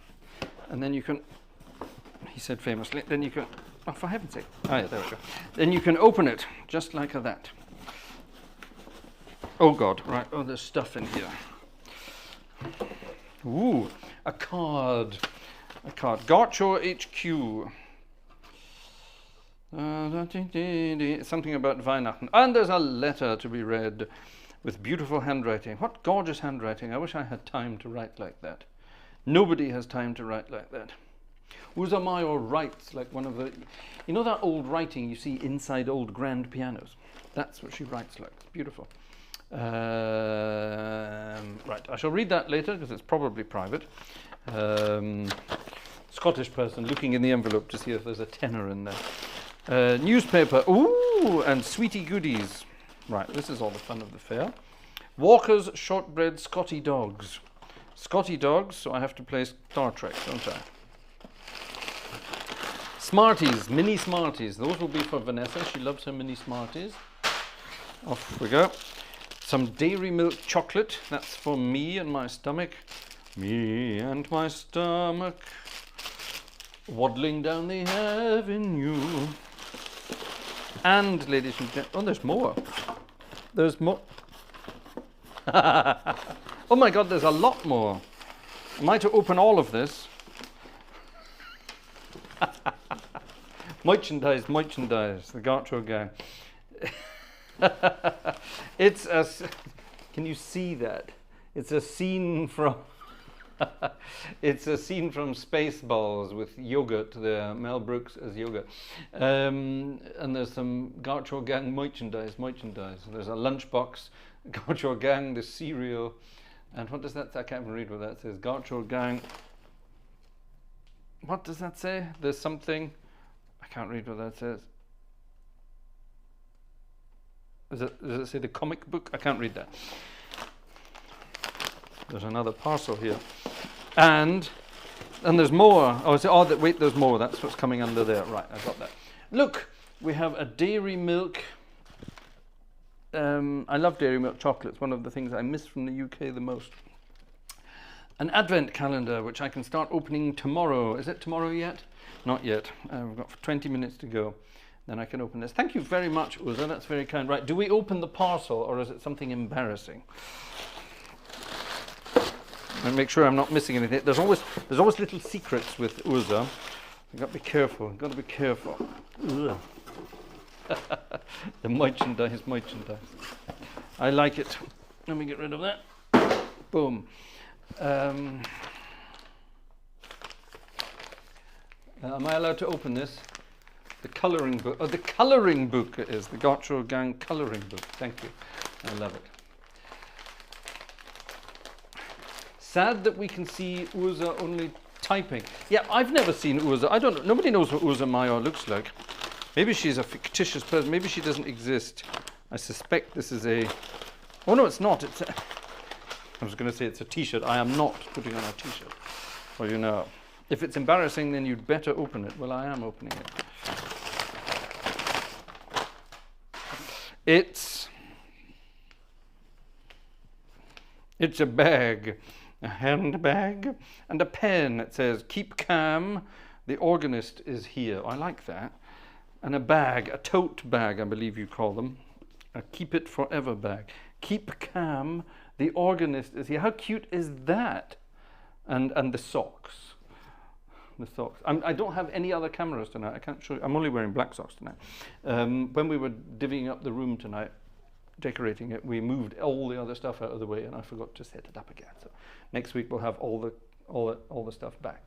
and then you can, he said famously, then you can, oh, for heaven's sake, oh yeah, there we go. Then you can open it just like that. Oh God, right, oh, there's stuff in here. Ooh, a card. Gartshore HQ. Something about Weihnachten. And there's a letter to be read with beautiful handwriting. What gorgeous handwriting. I wish I had time to write like that. Nobody has time to write like that. Ursa Meyer writes like one of the, you know that old writing you see inside old grand pianos? That's what she writes like. It's beautiful. Right, I shall read that later because it's probably private. Scottish person looking in the envelope to see if there's a tenner in there. Newspaper, ooh, and sweetie goodies. Right, this is all the fun of the fair. Walker's shortbread Scotty dogs. Scotty dogs, so I have to play Star Trek, don't I? Smarties, mini Smarties. Those will be for Vanessa. She loves her mini Smarties. Off we go. Some Dairy Milk chocolate. That's for me and my stomach. Me and my stomach. Waddling down the avenue. And, ladies and gentlemen, oh, there's more. There's more. Oh my God, there's a lot more. Am I to open all of this? Merchandise, the Gartshore gang. It's a. Can you see that? It's a scene from. It's a scene from Spaceballs with yogurt there, Mel Brooks as yogurt. And there's some Gartshore gang merchandise. There's a lunchbox, Gartshore gang, the cereal. And what does that say? I can't even read what that says. Gartshore gang. What does that say? There's something. I can't read what that says. Does it say the comic book? I can't read that. There's another parcel here. And there's more. Oh, wait, there's more. That's what's coming under there. Right, I got that. Look, we have a Dairy Milk. I love Dairy Milk chocolate. It's one of the things I miss from the UK the most. An advent calendar, which I can start opening tomorrow. Is it tomorrow yet? Not yet. We've got 20 minutes to go. Then I can open this. Thank you very much, Uza. That's very kind. Right, do we open the parcel or is it something embarrassing? And make sure I'm not missing anything. There's always little secrets with Uza. You've got to be careful. You've got to be careful. The merchandise. I like it. Let me get rid of that. Boom. Am I allowed to open this? The colouring book. Oh, the colouring book it is. The Gartshore gang colouring book. Thank you. I love it. Sad that we can see Uza only typing. Yeah, I've never seen Uza. I don't know. Nobody knows what Uza Mayor looks like. Maybe she's a fictitious person. Maybe she doesn't exist. I suspect this is a... Oh, no, it's not. It's a... I was going to say it's a T-shirt. I am not putting on a T-shirt. Well, you know. If it's embarrassing, then you'd better open it. Well, I am opening it. It's a bag. A handbag and a pen. It says, "Keep calm, the organist is here." I like that. And a bag, a tote bag, I believe you call them. A keep it forever bag. Keep calm, the organist is here. How cute is that? And the socks. The socks. I don't have any other cameras tonight. I can't show you. I'm only wearing black socks tonight. When we were divvying up the room tonight, decorating it, we moved all the other stuff out of the way and I forgot to set it up again. So next week we'll have all the stuff back.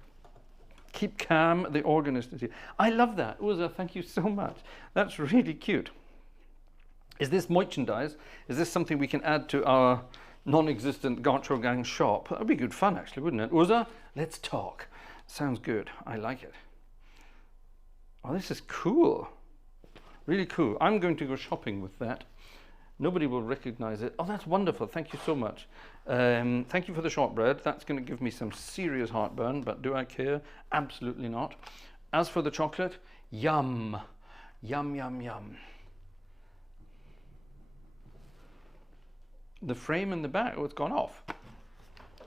Keep calm, the organist is here. I love that. Uza, thank you so much. That's really cute. Is this merchandise? Is this something we can add to our non-existent Gartshore gang shop? That would be good fun actually, wouldn't it? Uza, let's talk. Sounds good. I like it. Oh, this is cool. Really cool. I'm going to go shopping with that. Nobody will recognize it. Oh, that's wonderful. Thank you so much. Thank you for the shortbread. That's going to give me some serious heartburn, but do I care? Absolutely not. As for the chocolate, yum. Yum, yum, yum. The frame in the back, oh, it's gone off.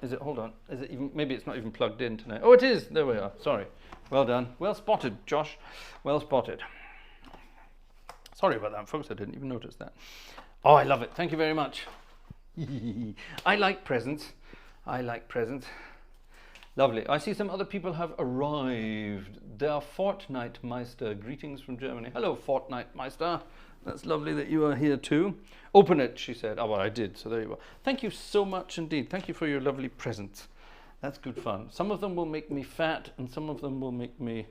Is it, hold on, is it even, maybe it's not even plugged in tonight. Oh, it is, there we are, sorry. Well done, well spotted, Josh, well spotted. Sorry about that, folks, I didn't even notice that. Oh, I love it, thank you very much. I like presents, Lovely, I see some other people have arrived. Der Fortnite-Meister, greetings from Germany. Hello, Fortnite-Meister. That's lovely that you are here too. Open it, she said. Oh, well, I did, so there you are. Thank you so much indeed. Thank you for your lovely presents. That's good fun. Some of them will make me fat, and some of them will make me,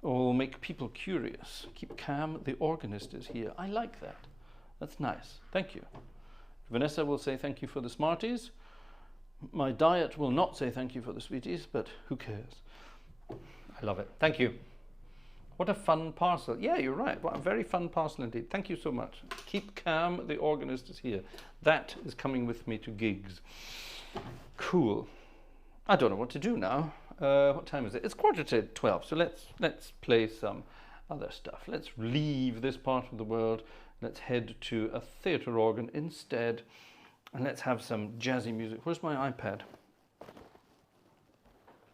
or will make people curious. Keep calm, the organist is here. I like that. That's nice. Thank you. Vanessa will say thank you for the Smarties. My diet will not say thank you for the sweeties, but who cares? I love it. Thank you. What a fun parcel. Yeah, you're right. What a very fun parcel indeed. Thank you so much. Keep calm, the organist is here. That is coming with me to gigs. Cool. I don't know what to do now. What time is it? It's 11:45. So let's play some other stuff. Let's leave this part of the world. Let's head to a theatre organ instead, and let's have some jazzy music. Where's my iPad?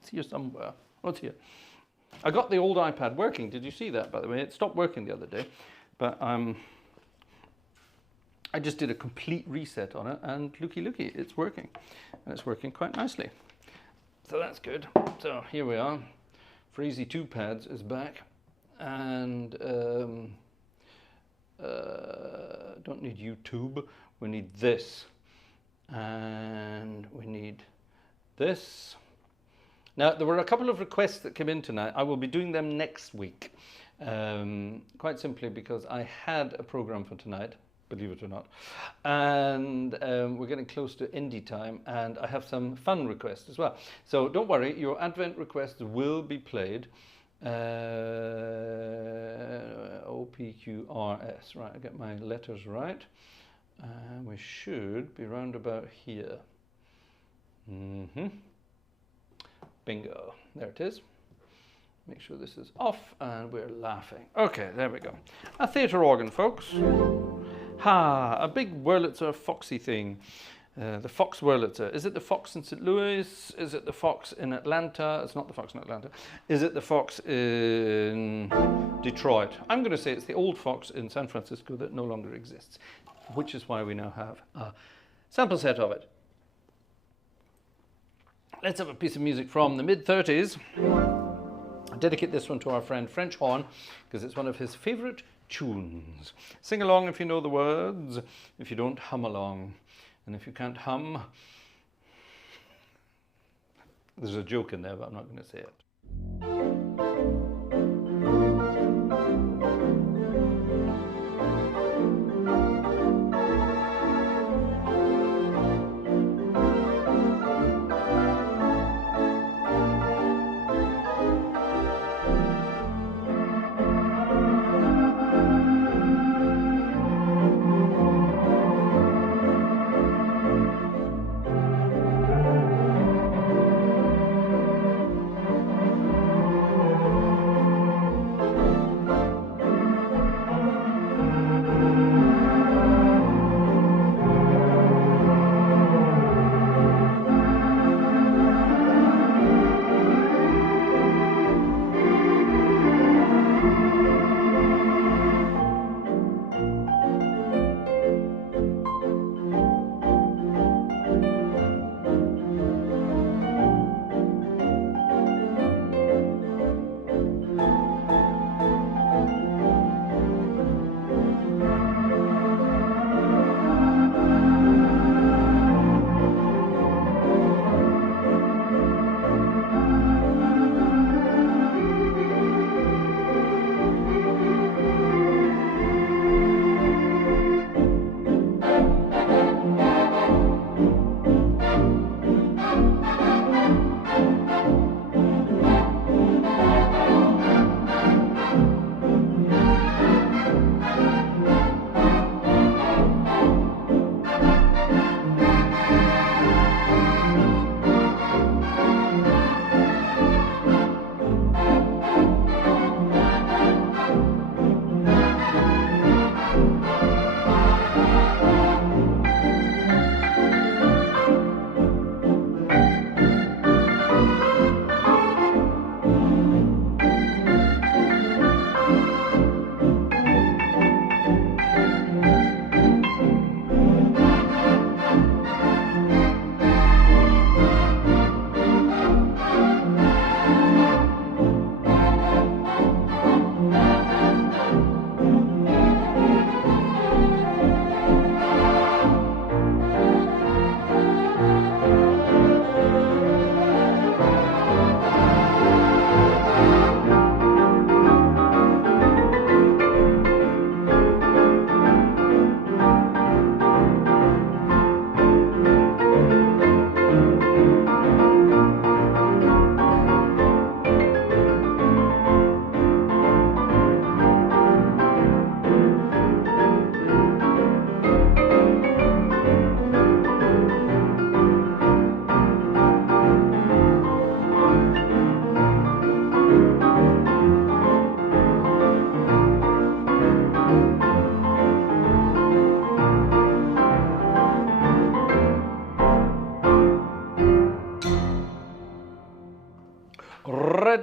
It's here somewhere. Oh, it's here. I got the old iPad working. Did you see that, by the way? It stopped working the other day, but I just did a complete reset on it, and looky, it's working, and it's working quite nicely. So that's good. So here we are. Fraser 2 Pads is back, and don't need YouTube. We need this, and we need this. Now, there were a couple of requests that came in tonight. I will be doing them next week, quite simply because I had a program for tonight, believe it or not, and we're getting close to indie time, and I have some fun requests as well. So don't worry, your Advent requests will be played. OPQRS, right, I get my letters right. We should be round about here. Bingo, there it is. Make sure this is off, and we're laughing. Okay, there we go. A theatre organ, folks. Ha, a big Wurlitzer foxy thing. The Fox Wurlitzer. Is it the Fox in St. Louis? Is it the Fox in Atlanta? It's not the Fox in Atlanta. Is it the Fox in Detroit? I'm going to say it's the old Fox in San Francisco that no longer exists, which is why we now have a sample set of it. Let's have a piece of music from the mid-30s. I dedicate this one to our friend French Horn, because it's one of his favourite tunes. Sing along if you know the words. If you don't, hum along. And if you can't hum, there's a joke in there, but I'm not going to say it.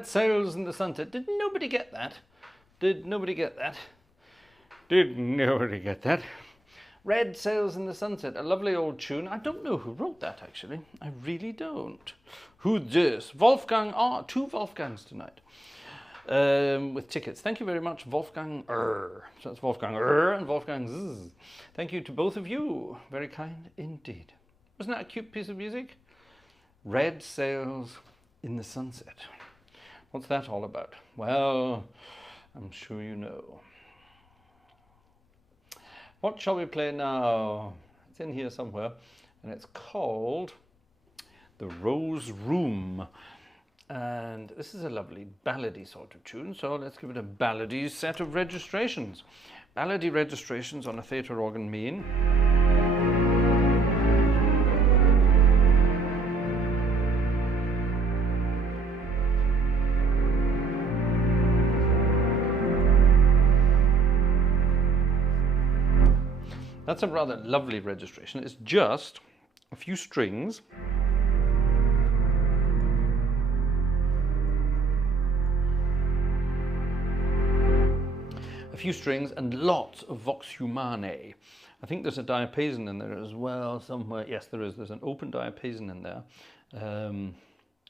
Sails in the Sunset. Did nobody get that? Did nobody get that? Did nobody get that? Red Sails in the Sunset, a lovely old tune. I don't know who wrote that, actually. I really don't. Who's this? Wolfgang. Ah, 2 Wolfgangs tonight. With tickets. Thank you very much, Wolfgang R. So that's Wolfgang R and Wolfgang Z. Thank you to both of you. Very kind indeed. Wasn't that a cute piece of music? Red Sails in the Sunset. What's that all about? Well, I'm sure you know. What shall we play now? It's in here somewhere, and it's called The Rose Room. And this is a lovely ballady sort of tune, so let's give it a ballady set of registrations. Ballady registrations on a theatre organ mean... That's a rather lovely registration. It's just a few strings. A few strings and lots of vox humanae. I think there's a diapason in there as well somewhere. Yes, there is. There's an open diapason in there. An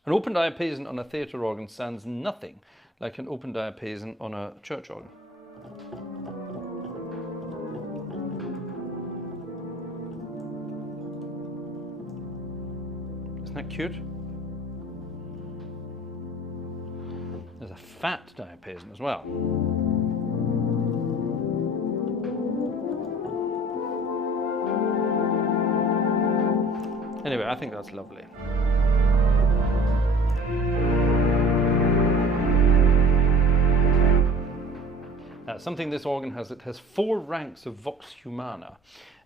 open diapason on a theatre organ sounds nothing like an open diapason on a church organ. Isn't that cute? There's a fat diapason as well. Anyway, I think that's lovely. Something this organ has, it has 4 ranks of vox humana,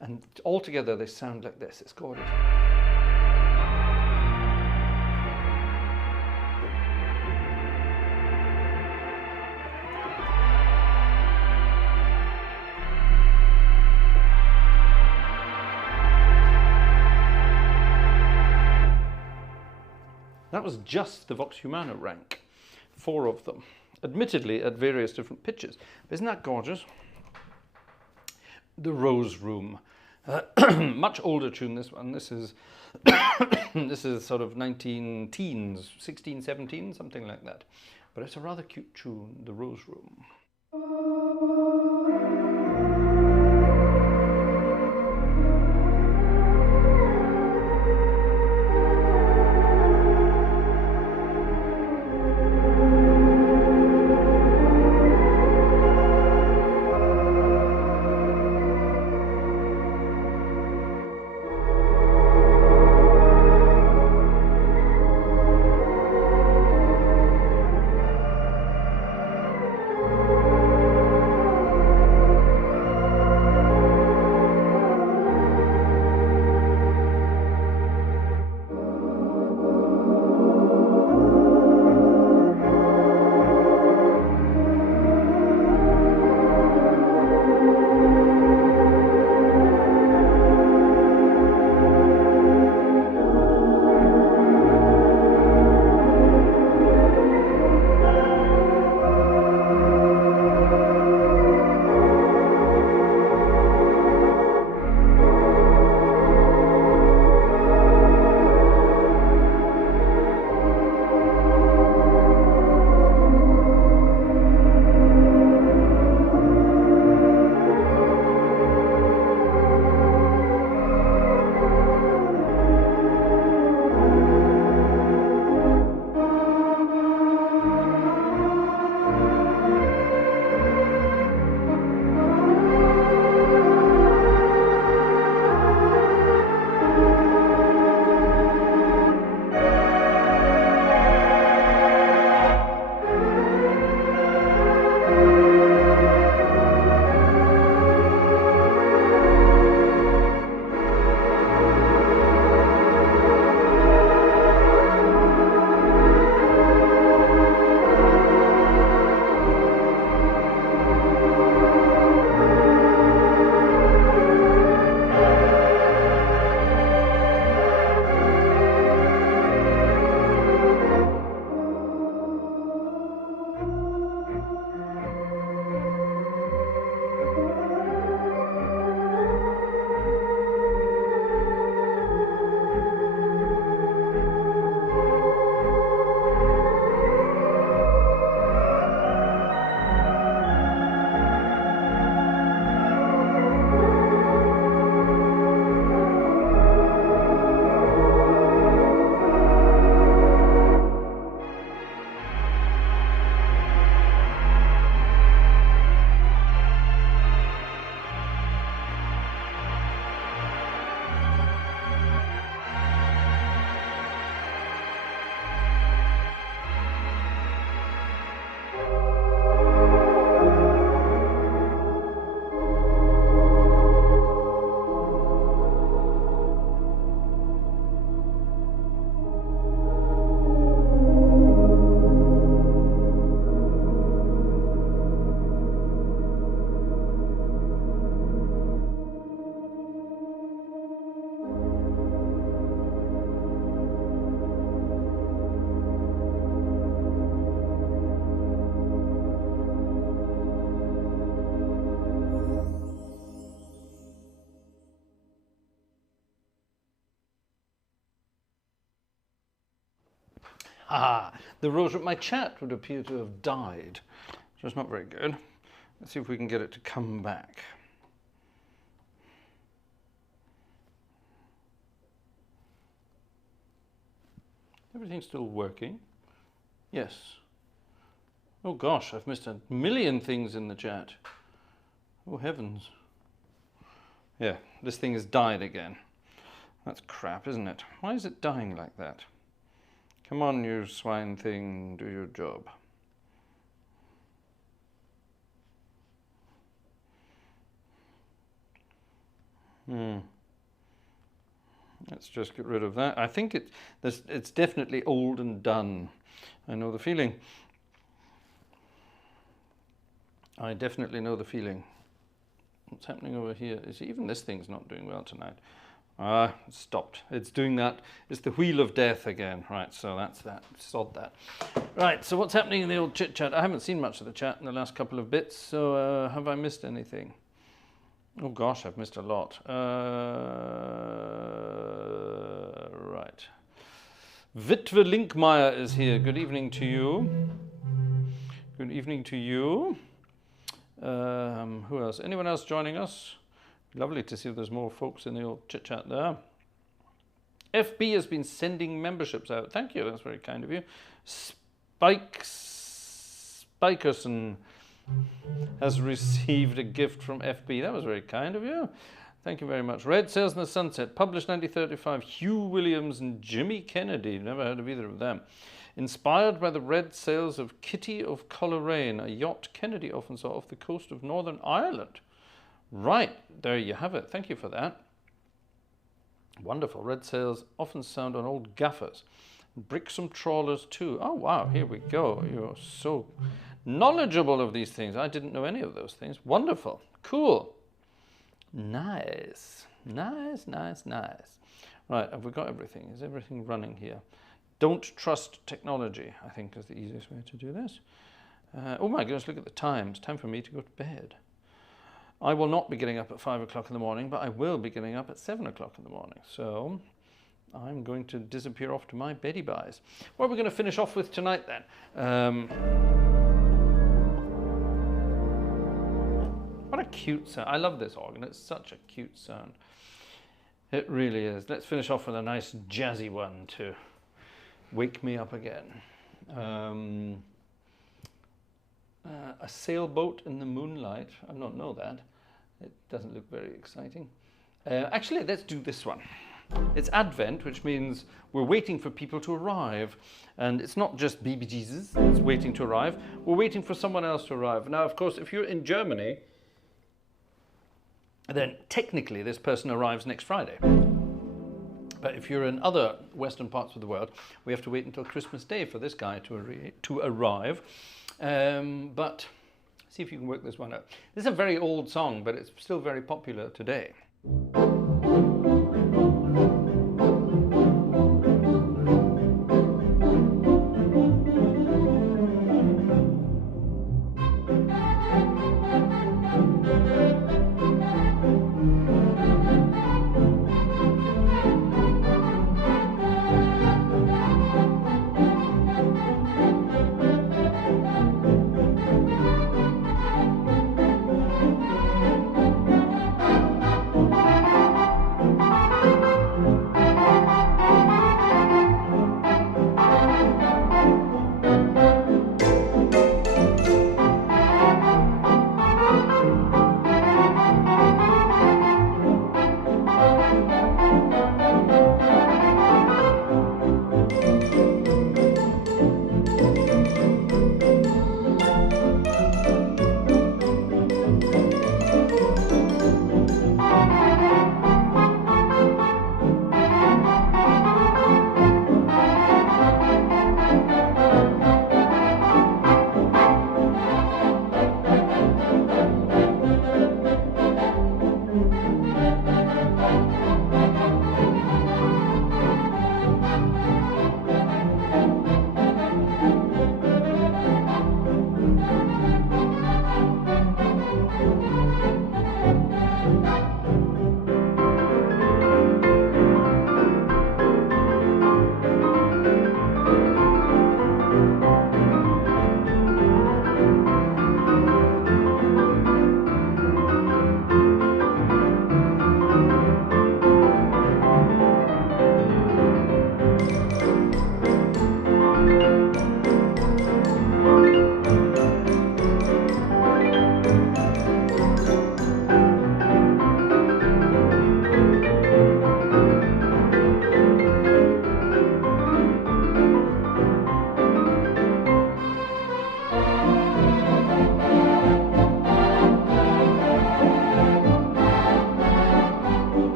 and altogether they sound like this. It's gorgeous. That was just the vox humana rank, 4 of them, admittedly at various different pitches. But isn't that gorgeous? The Rose Room, much older tune. This one. This is this is sort of 19 teens, 16, 17, something like that. But it's a rather cute tune, The Rose Room. The rotor, my chat would appear to have died, so it's not very good. Let's see if we can get it to come back. Everything's still working. Yes. Oh gosh, I've missed a million things in the chat. Oh heavens. Yeah, this thing has died again. That's crap, isn't it? Why is it dying like that? Come on, you swine thing, do your job. Let's just get rid of that. I think it's definitely old and done. I know the feeling. I definitely know the feeling. What's happening over here? Is even this thing's not doing well tonight. It stopped. It's doing that. It's the wheel of death again. Right, so that's that. Sod that. Right, so what's happening in the old chit chat? I haven't seen much of the chat in the last couple of bits, so have I missed anything? Oh gosh, I've missed a lot. Right. Witwe Linkmeyer is here. Good evening to you. Good evening to you. Who else? Anyone else joining us? Lovely to see there's more folks in the old chit chat there. FB has been sending memberships out. Thank you, that's very kind of you. Spikerson has received a gift from FB. That was very kind of you. Thank you very much. Red Sails in the Sunset, published 1935. Hugh Williams and Jimmy Kennedy. Never heard of either of them. Inspired by the red sails of Kitty of Coleraine, a yacht Kennedy often saw off the coast of Northern Ireland. Right, there you have it. Thank you for that. Wonderful. Red sails often sound on old gaffers. Brixham trawlers too. Oh wow, here we go. You're so knowledgeable of these things. I didn't know any of those things. Wonderful. Cool. Nice. Nice, nice, nice. Right, have we got everything? Is everything running here? Don't trust technology, I think, is the easiest way to do this. Oh my goodness, look at the time. It's time for me to go to bed. I will not be getting up at 5 o'clock in the morning, but I will be getting up at 7 o'clock in the morning. So I'm going to disappear off to my beddy buys. What are we going to finish off with tonight then? What a cute sound. I love this organ. It's such a cute sound. It really is. Let's finish off with a nice jazzy one to wake me up again. A sailboat in the moonlight. I don't know that. It doesn't look very exciting. Actually, let's do this one. It's Advent, which means we're waiting for people to arrive. And it's not just baby Jesus that's waiting to arrive. We're waiting for someone else to arrive. Now, of course, if you're in Germany, then technically this person arrives next Friday. But if you're in other Western parts of the world, we have to wait until Christmas Day for this guy to arrive. But see if you can work this one out. This is a very old song, but it's still very popular today.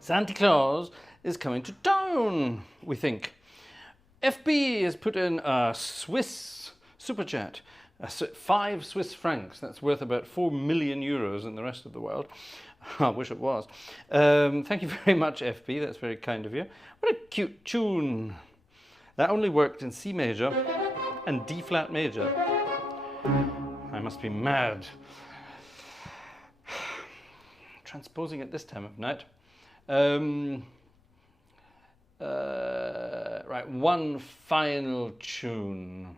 Santa Claus is coming to town, we think. FB has put in a Swiss super chat, 5 Swiss francs. That's worth about 4 million euros in the rest of the world. I wish it was. Thank you very much, FB. That's very kind of you. What a cute tune. That only worked in C major and D flat major. I must be mad. Transposing at this time of night. Right, one final tune.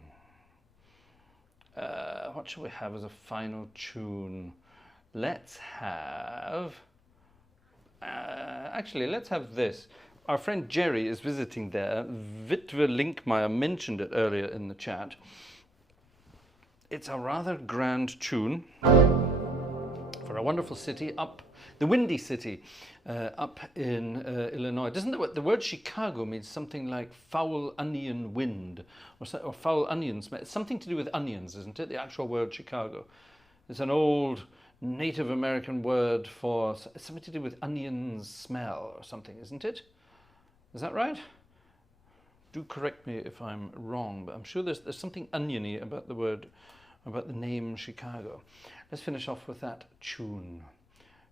What shall we have as a final tune? Let's have... actually, let's have this. Our friend Jerry is visiting there. Witwe Linkmeyer mentioned it earlier in the chat. It's a rather grand tune for a wonderful city up, the Windy City, up in Illinois. Doesn't the word Chicago means something like foul onion wind or foul onion smell? It's something to do with onions, isn't it? The actual word Chicago. It's an old Native American word for something to do with onions smell or something, isn't it? Is that right? Do correct me if I'm wrong, but I'm sure there's something oniony about the word, about the name Chicago. Let's finish off with that tune.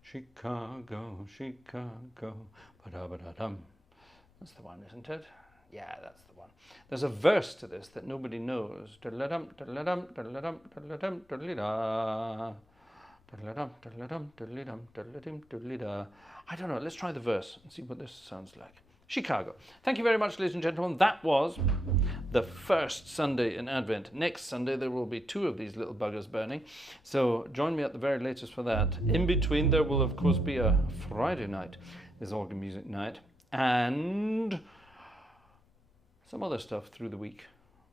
Chicago, Chicago, ba-da-ba-da-dum. That's the one, isn't it? Yeah, that's the one. There's a verse to this that nobody knows. Da-da-dum, da-da-dum, da-da-dum, da-da-dum, da-da-da. Da-da-dum, da-da-dum, da-da-dum, da-da-dum, da-da-da. I don't know, let's try the verse and see what this sounds like. Chicago. Thank you very much, ladies and gentlemen. That was the first Sunday in Advent. Next Sunday there will be 2 of these little buggers burning, so join me at the very latest for that. In between there will of course be a Friday night, is organ music night, and some other stuff through the week.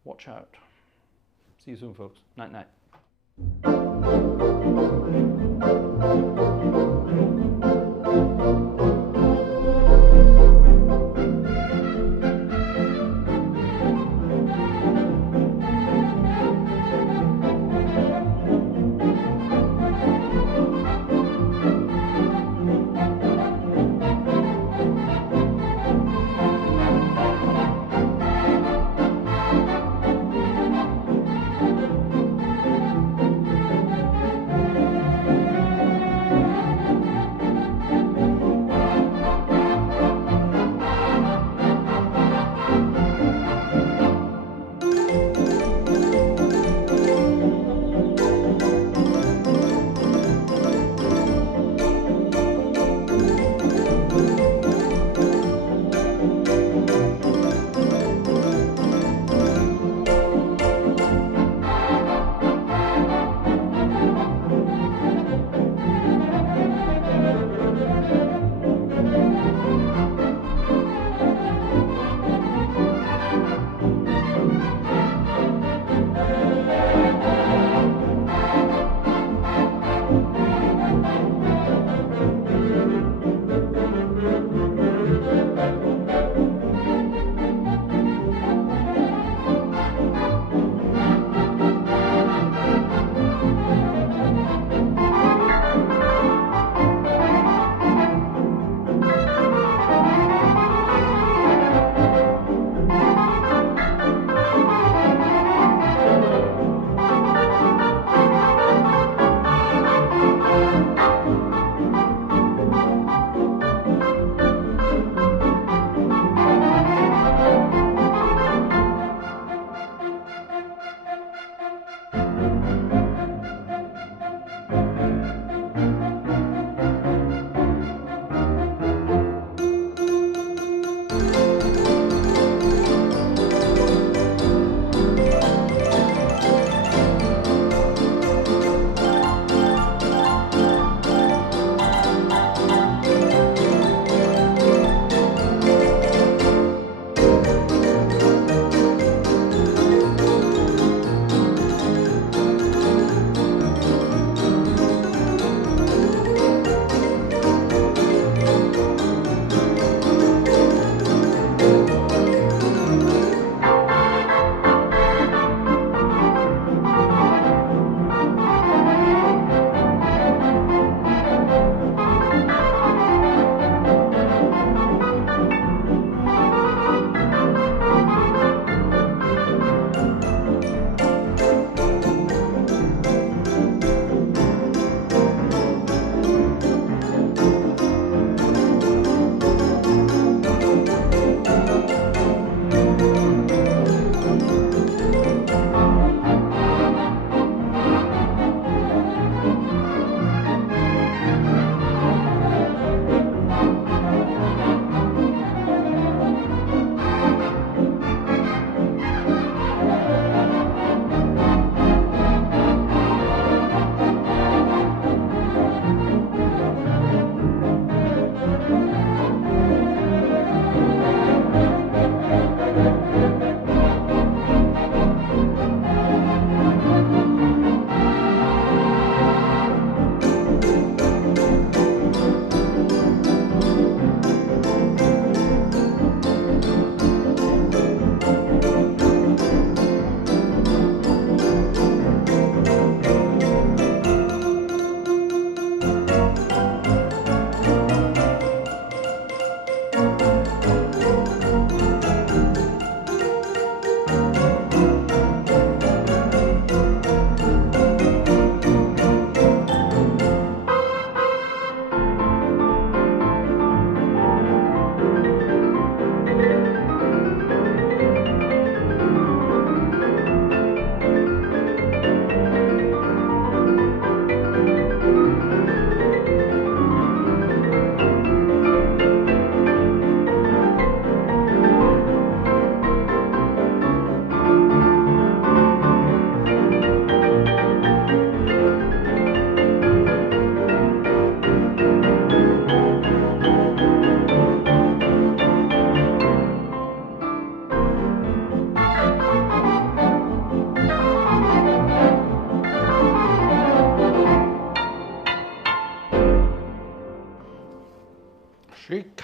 Watch out. See you soon, folks. Night night.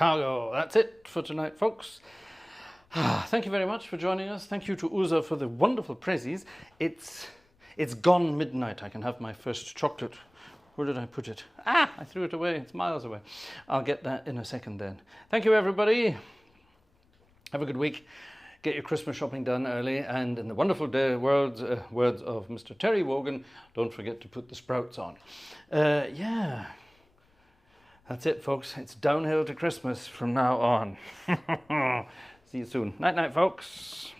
Chicago. That's it for tonight, folks. Thank you very much for joining us. Thank you to Uza for the wonderful prezzies. It's gone midnight. I can have my first chocolate. Where did I put it? I threw it away. It's miles away. I'll get that in a second then. Thank you, everybody. Have a good week. Get your Christmas shopping done early. And in the wonderful words of Mr. Terry Wogan, don't forget to put the sprouts on. Yeah. That's it, folks. It's downhill to Christmas from now on. See you soon. Night, night, folks.